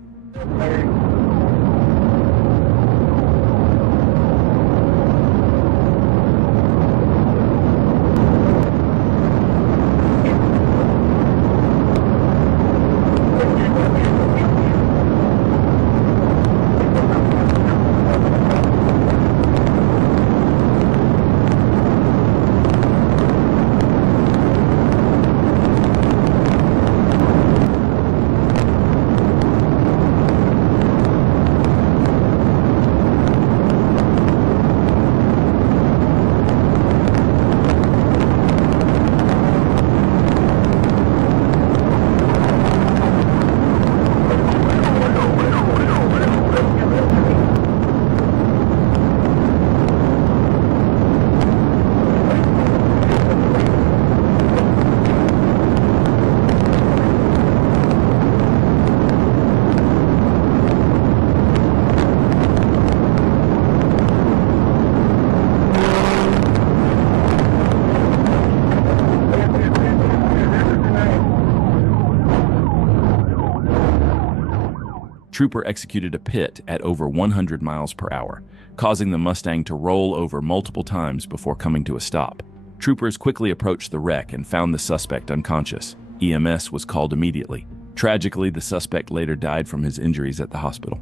Trooper executed a pit at over 100 miles per hour, causing the Mustang to roll over multiple times before coming to a stop. Troopers quickly approached the wreck and found the suspect unconscious. EMS was called immediately. Tragically, the suspect later died from his injuries at the hospital.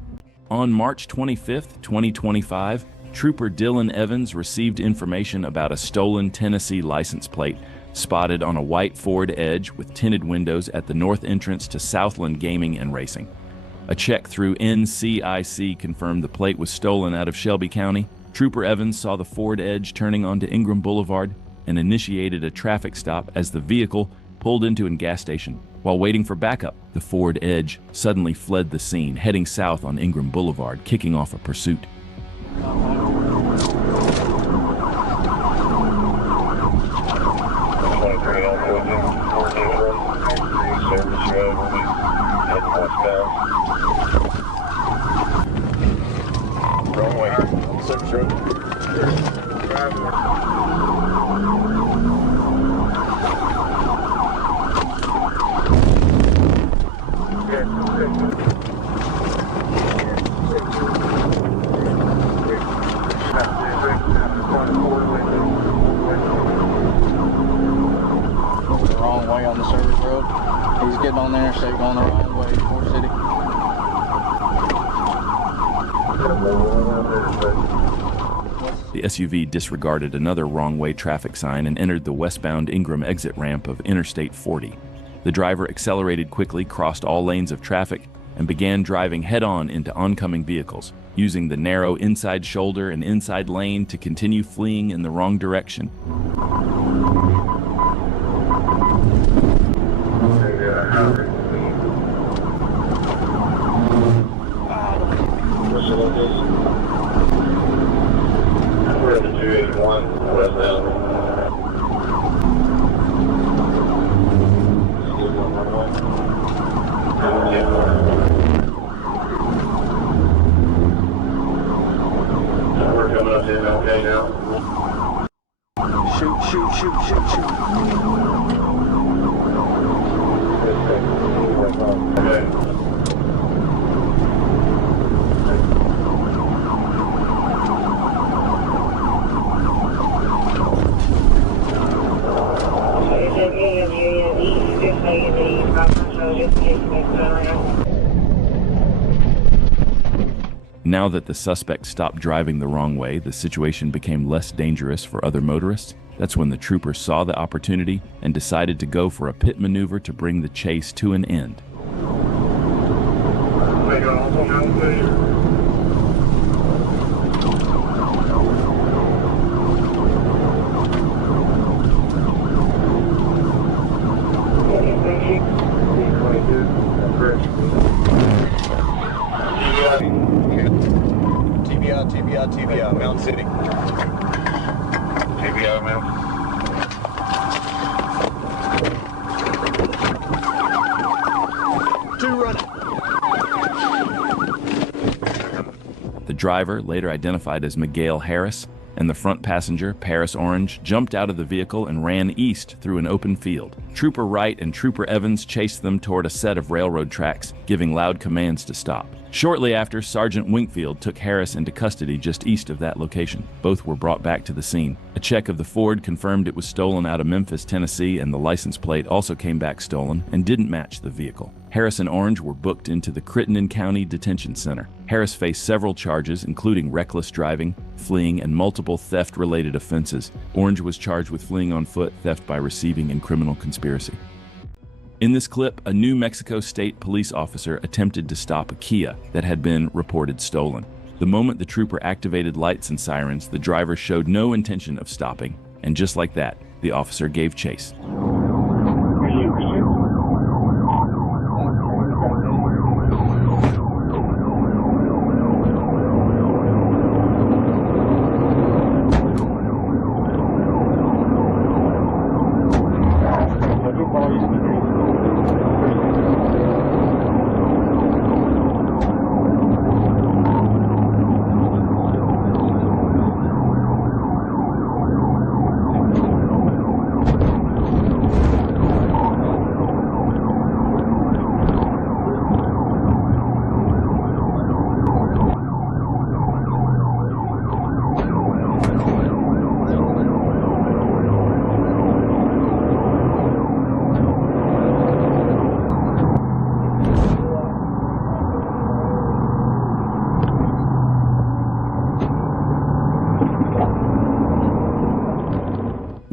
On March 25, 2025, Trooper Dylan Evans received information about a stolen Tennessee license plate spotted on a white Ford Edge with tinted windows at the north entrance to Southland Gaming and Racing. A check through NCIC confirmed the plate was stolen out of Shelby County. Trooper Evans saw the Ford Edge turning onto Ingram Boulevard and initiated a traffic stop as the vehicle pulled into a gas station. While waiting for backup, the Ford Edge suddenly fled the scene, heading south on Ingram Boulevard, kicking off a pursuit. Wrong way. Service road. The wrong way on the service road. He's getting on the interstate going the wrong way towards city. The SUV disregarded another wrong-way traffic sign and entered the westbound Ingram exit ramp of Interstate 40. The driver accelerated quickly, crossed all lanes of traffic, and began driving head-on into oncoming vehicles, using the narrow inside shoulder and inside lane to continue fleeing in the wrong direction. We're at the 281 westbound. We're coming up to MLK now. Shoot. Okay. Now that the suspect stopped driving the wrong way, the situation became less dangerous for other motorists. That's when the trooper saw the opportunity and decided to go for a pit maneuver to bring the chase to an end. TBI, Mountain City. TBI, man. Two running. The driver, later identified as Miguel Harris, and the front passenger, Paris Orange, jumped out of the vehicle and ran east through an open field. Trooper Wright and Trooper Evans chased them toward a set of railroad tracks, giving loud commands to stop. Shortly after, Sergeant Winkfield took Harris into custody just east of that location. Both were brought back to the scene. A check of the Ford confirmed it was stolen out of Memphis, Tennessee, and the license plate also came back stolen and didn't match the vehicle. Harris and Orange were booked into the Crittenden County Detention Center. Harris faced several charges, including reckless driving, fleeing, and multiple theft-related offenses. Orange was charged with fleeing on foot, theft by receiving, and criminal conspiracy. In this clip, a New Mexico State police officer attempted to stop a Kia that had been reported stolen. The moment the trooper activated lights and sirens, the driver showed no intention of stopping, and just like that, the officer gave chase.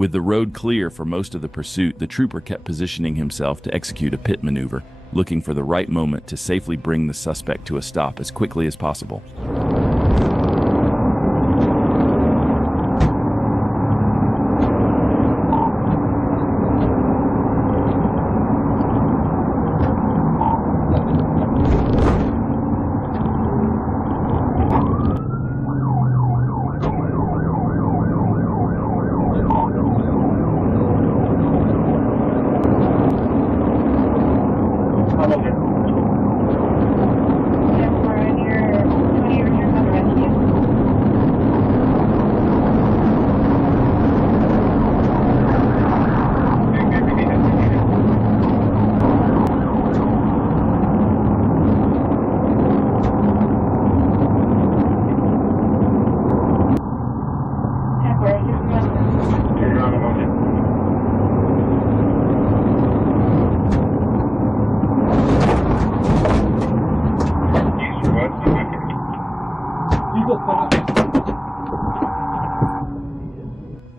With the road clear for most of the pursuit, the trooper kept positioning himself to execute a pit maneuver, looking for the right moment to safely bring the suspect to a stop as quickly as possible.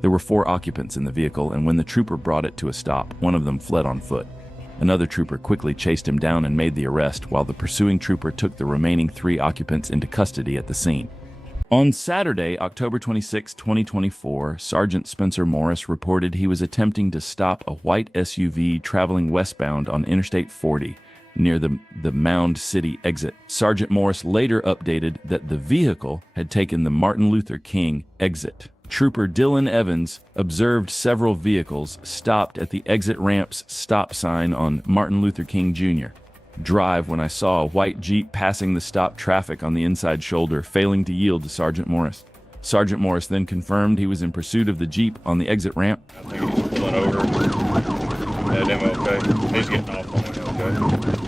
There were 4 occupants in the vehicle, and when the trooper brought it to a stop, one of them fled on foot. Another trooper quickly chased him down and made the arrest, while the pursuing trooper took the remaining 3 occupants into custody at the scene. On Saturday, October 26, 2024, Sergeant Spencer Morris reported he was attempting to stop a white SUV traveling westbound on Interstate 40 near the Mound City exit. Sergeant Morris later updated that the vehicle had taken the Martin Luther King exit. Trooper Dylan Evans observed several vehicles stopped at the exit ramp's stop sign on Martin Luther King Jr. Drive when I saw a white Jeep passing the stopped traffic on the inside shoulder, failing to yield to Sergeant Morris. Sergeant Morris then confirmed he was in pursuit of the Jeep on the exit ramp. I think he's pulling over at MLK. He's getting off on MLK.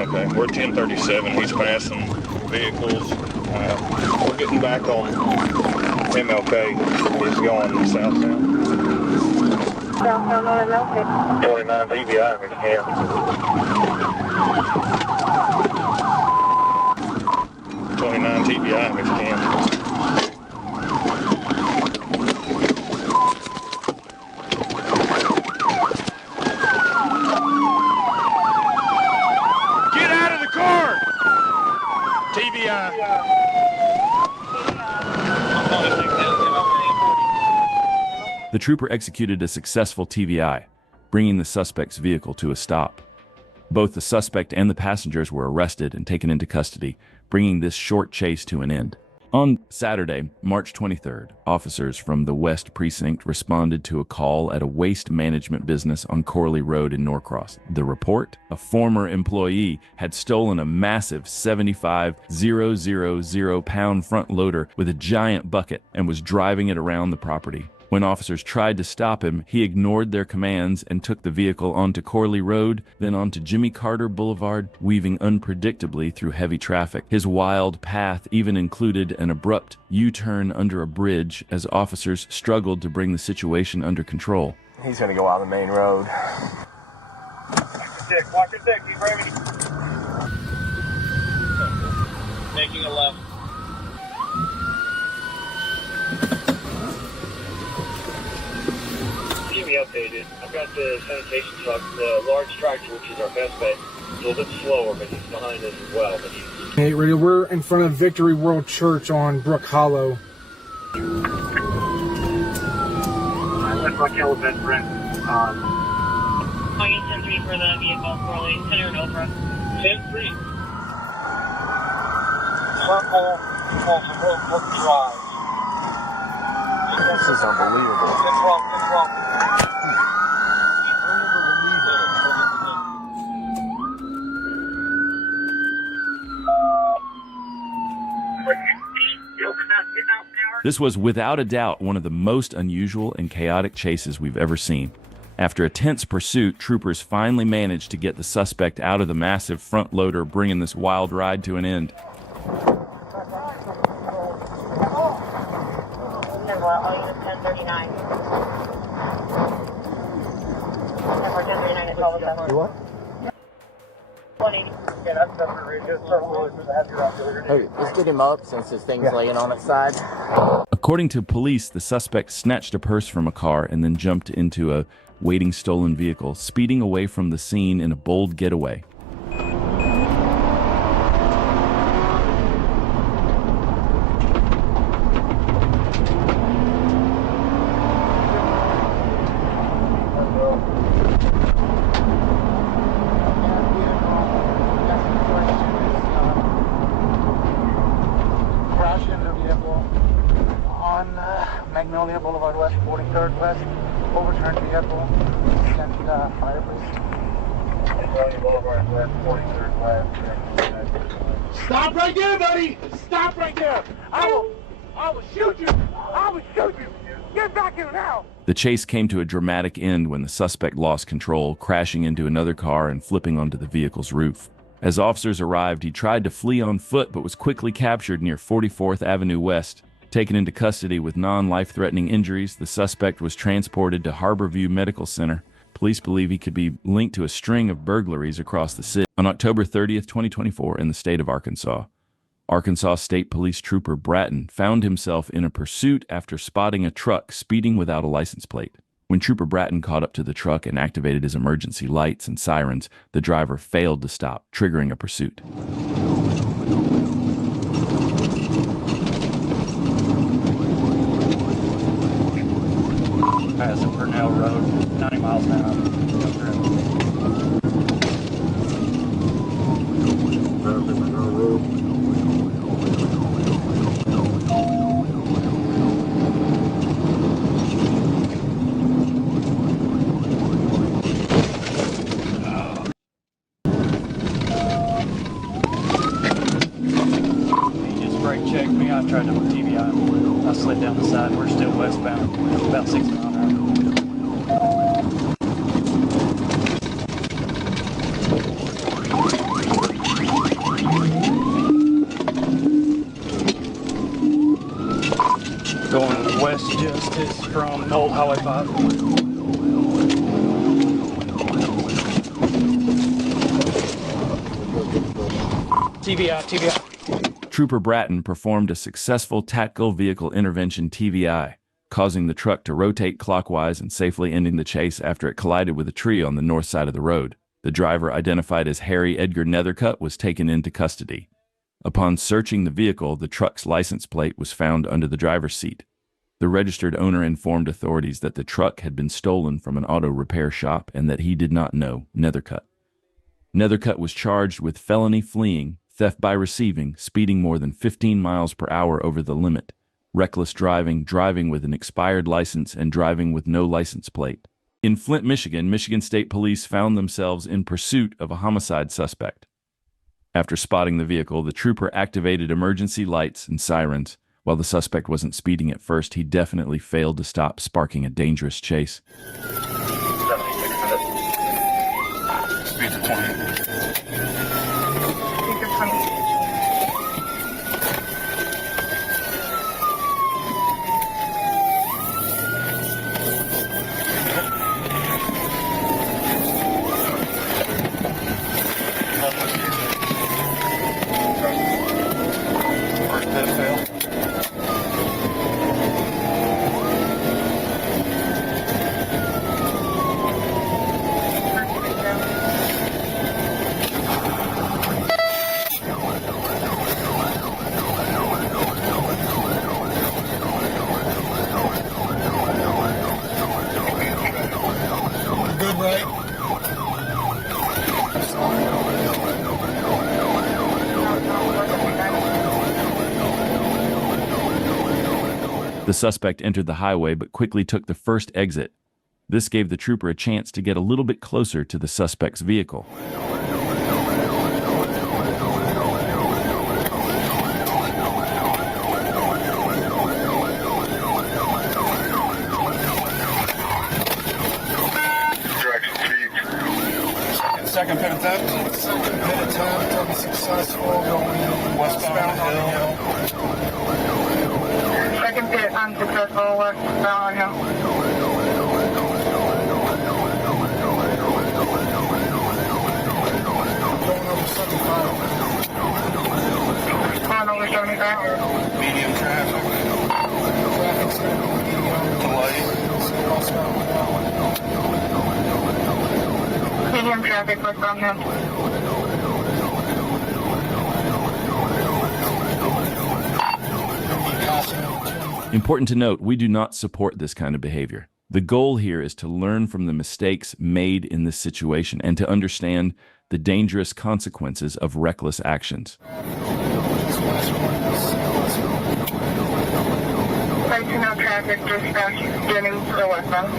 Okay, we're 1037. He's passing vehicles. We're getting back on MLK. He's going south now. Southbound on MLK. 29 TBI if we can. 29 TBI if we can. The trooper executed a successful TVI, bringing the suspect's vehicle to a stop. Both the suspect and the passengers were arrested and taken into custody, bringing this short chase to an end. On Saturday, March 23rd, officers from the West Precinct responded to a call at a waste management business on Corley Road in Norcross. The report? A former employee had stolen a massive 75,000 pound front loader with a giant bucket and was driving it around the property. When officers tried to stop him, he ignored their commands and took the vehicle onto Corley Road, then onto Jimmy Carter Boulevard, weaving unpredictably through heavy traffic. His wild path even included an abrupt U-turn under a bridge as officers struggled to bring the situation under control. He's gonna go out the main road. Watch your dick, keep ready. Making a left. Keep me updated. I've got the sanitation truck, the large tractor, which is our best bet. It's a little bit slower, but he's behind us as well. But he's... Hey, Radio, we're in front of Victory World Church on Brook Hollow. That's my kill event, Brent. I get 10-3 for the vehicle, Corley. 10 or over. 10-3. Circle, Brook Drive. This is unbelievable. It's wrong. This was without a doubt one of the most unusual and chaotic chases we've ever seen. After a tense pursuit, troopers finally managed to get the suspect out of the massive front loader, bringing this wild ride to an end. Number 1039. Number 1039. what? Hey, let's get him up since this thing's laying on its side. According to police, the suspect snatched a purse from a car and then jumped into a waiting stolen vehicle, speeding away from the scene in a bold getaway. Magnolia Boulevard West, 43rd West, overturned vehicle, and fire please. Magnolia Boulevard West, 43rd West. Stop right there, buddy! Stop right there! I will shoot you! I will shoot you! Get back here now! The chase came to a dramatic end when the suspect lost control, crashing into another car and flipping onto the vehicle's roof. As officers arrived, he tried to flee on foot but was quickly captured near 44th Avenue West. Taken into custody with non-life-threatening injuries, the suspect was transported to Harborview Medical Center. Police believe he could be linked to a string of burglaries across the city. On October 30th, 2024, in the state of Arkansas, Arkansas State Police Trooper Bratton found himself in a pursuit after spotting a truck speeding without a license plate. When Trooper Bratton caught up to the truck and activated his emergency lights and sirens, the driver failed to stop, triggering a pursuit. As a Purnell Road, 90 miles an hour. He just brake checked me. I tried to TBI him. I slid down the side. We're still westbound, about 6 miles an hour. Going west just is from Old Highway 5. TBI. Trooper Bratton performed a successful tactical vehicle intervention TVI, causing the truck to rotate clockwise and safely ending the chase after it collided with a tree on the north side of the road. The driver, identified as Harry Edgar Nethercutt, was taken into custody. Upon searching the vehicle, the truck's license plate was found under the driver's seat. The registered owner informed authorities that the truck had been stolen from an auto repair shop and that he did not know Nethercutt. Nethercutt was charged with felony fleeing, theft by receiving, speeding more than 15 miles per hour over the limit, reckless driving, driving with an expired license, and driving with no license plate. In Flint, Michigan, Michigan State Police found themselves in pursuit of a homicide suspect. After spotting the vehicle, the trooper activated emergency lights and sirens. While the suspect wasn't speeding at first, he definitely failed to stop, sparking a dangerous chase. 7600. Speed to 20. The suspect entered the highway but quickly took the first exit. This gave the trooper a chance to get a little bit closer to the suspect's vehicle. Second pit attempt. Second pit attempt, unsuccessful, going westbound on the hill. Second pit unsuccessful, westbound on hill. Medium traffic. Medium traffic, what's wrong now? Important to note, we do not support this kind of behavior. The goal here is to learn from the mistakes made in this situation and to understand the dangerous consequences of reckless actions. 520 traffic, dispatch, getting to the westbound.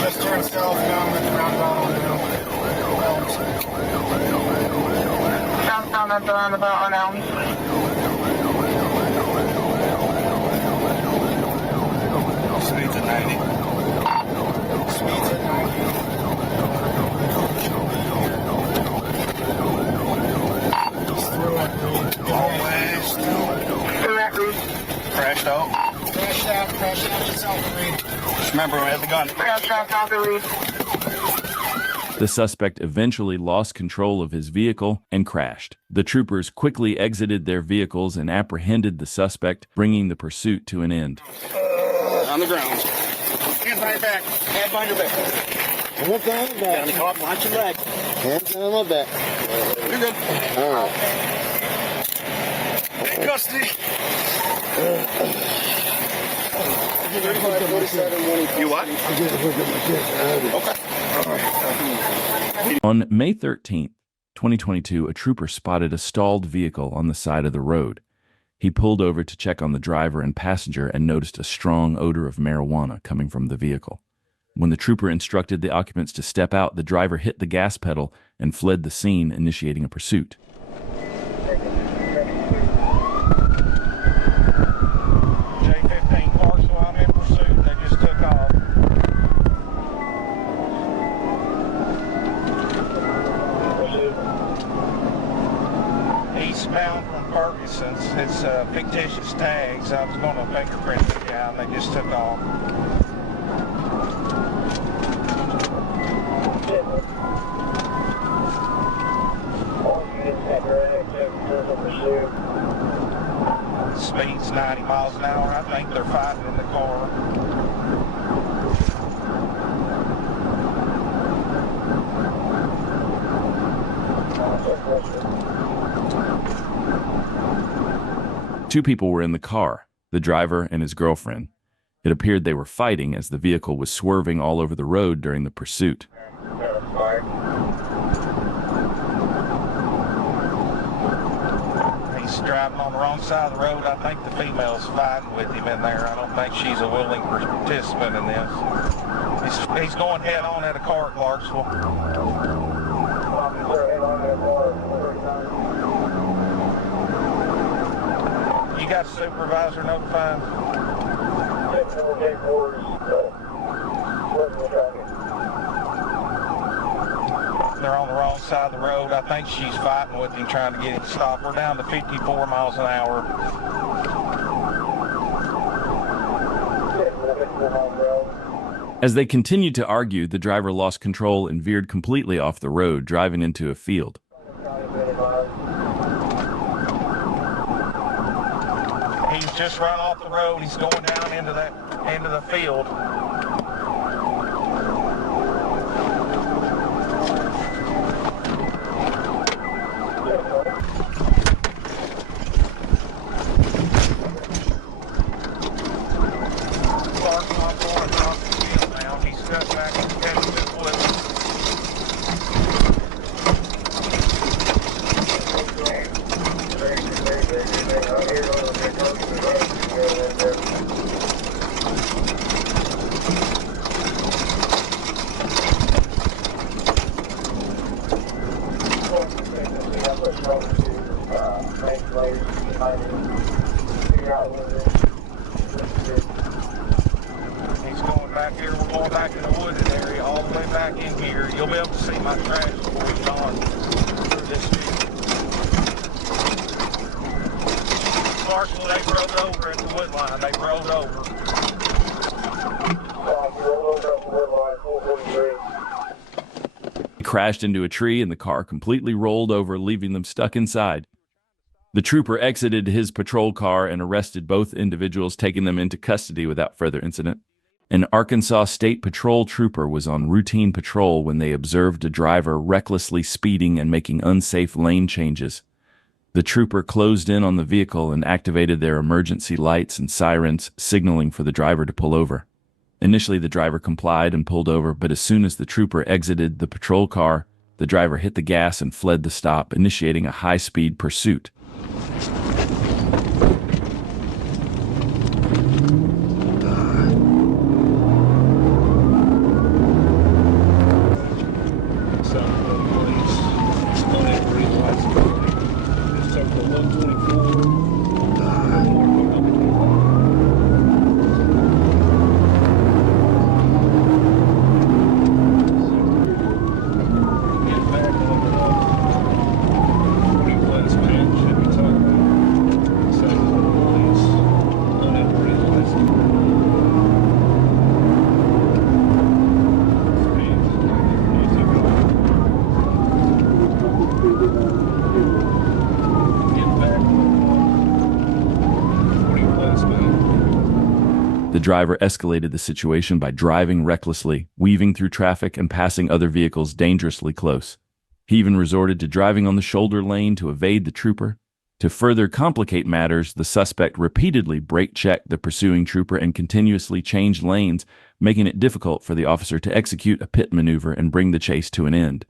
Just turn south down at the roundabout on Elms. Southbound at the roundabout on Elms. Speeds at 90. Speeds at 90. Just through that reed. Always Through that reed. crashed out. Crash out south of reed. Just remember, we had the gun. Crash out south of reed. The suspect eventually lost control of his vehicle and crashed. The troopers quickly exited their vehicles and apprehended the suspect, bringing the pursuit to an end. On the ground. Hands behind your back. Hands behind your back. Hands on my back. Down the car, watch your leg. Hands on my back. You're good. All right. In custody. 35-47-1. You what? I get to look at my kids. Okay. On May 13th, 2022, a trooper spotted a stalled vehicle on the side of the road. He pulled over to check on the driver and passenger and noticed a strong odor of marijuana coming from the vehicle. When the trooper instructed the occupants to step out, the driver hit the gas pedal and fled the scene, initiating a pursuit. J-15 Marshall, I'm in pursuit. They just took off. Eastbound from Ferguson's. It's fictitious tags. I was going to fingerprint the guy and they just took off. Speed's 90 miles an hour. I think they're fighting in the car. Two people were in the car, the driver and his girlfriend. It appeared they were fighting as the vehicle was swerving all over the road during the pursuit. He's driving on the wrong side of the road. I think the female's fighting with him in there. I don't think she's a willing participant in this. He's going head on at a car at Clarksville. You got a supervisor notifying? They're on the wrong side of the road. I think she's fighting with him, trying to get him stopped. We're down to 54 miles an hour. As they continued to argue, the driver lost control and veered completely off the road, driving into a field. He's just run off the road. He's going down into the field. He's going road back here. We're going back in the wooded area, all the way back in here. You'll be able to see my tracks before we get on through this street. Marshall, they rode over at the wood line. They rode over. He crashed into a tree and the car completely rolled over, leaving them stuck inside. The trooper exited his patrol car and arrested both individuals, taking them into custody without further incident. An Arkansas State Patrol trooper was on routine patrol when they observed a driver recklessly speeding and making unsafe lane changes. The trooper closed in on the vehicle and activated their emergency lights and sirens, signaling for the driver to pull over. Initially, the driver complied and pulled over, but as soon as the trooper exited the patrol car, the driver hit the gas and fled the stop, initiating a high-speed pursuit. The driver escalated the situation by driving recklessly, weaving through traffic, and passing other vehicles dangerously close. He even resorted to driving on the shoulder lane to evade the trooper. To further complicate matters, the suspect repeatedly brake-checked the pursuing trooper and continuously changed lanes, making it difficult for the officer to execute a pit maneuver and bring the chase to an end.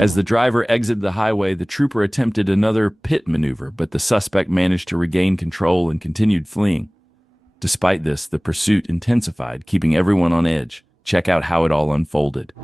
As the driver exited the highway, the trooper attempted another pit maneuver, but the suspect managed to regain control and continued fleeing. Despite this, the pursuit intensified, keeping everyone on edge. Check out how it all unfolded.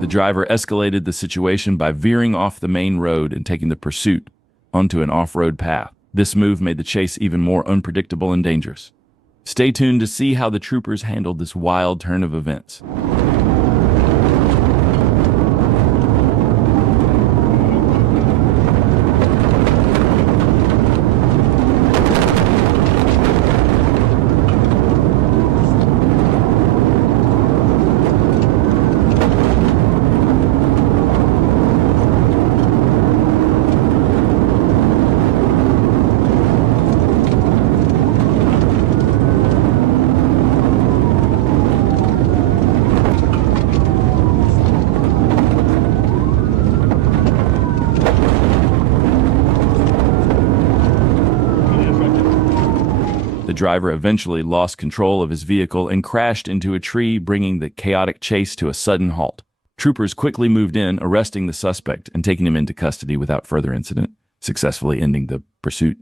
The driver escalated the situation by veering off the main road and taking the pursuit onto an off-road path. This move made the chase even more unpredictable and dangerous. Stay tuned to see how the troopers handled this wild turn of events. The driver eventually lost control of his vehicle and crashed into a tree, bringing the chaotic chase to a sudden halt. Troopers quickly moved in, arresting the suspect and taking him into custody without further incident, successfully ending the pursuit.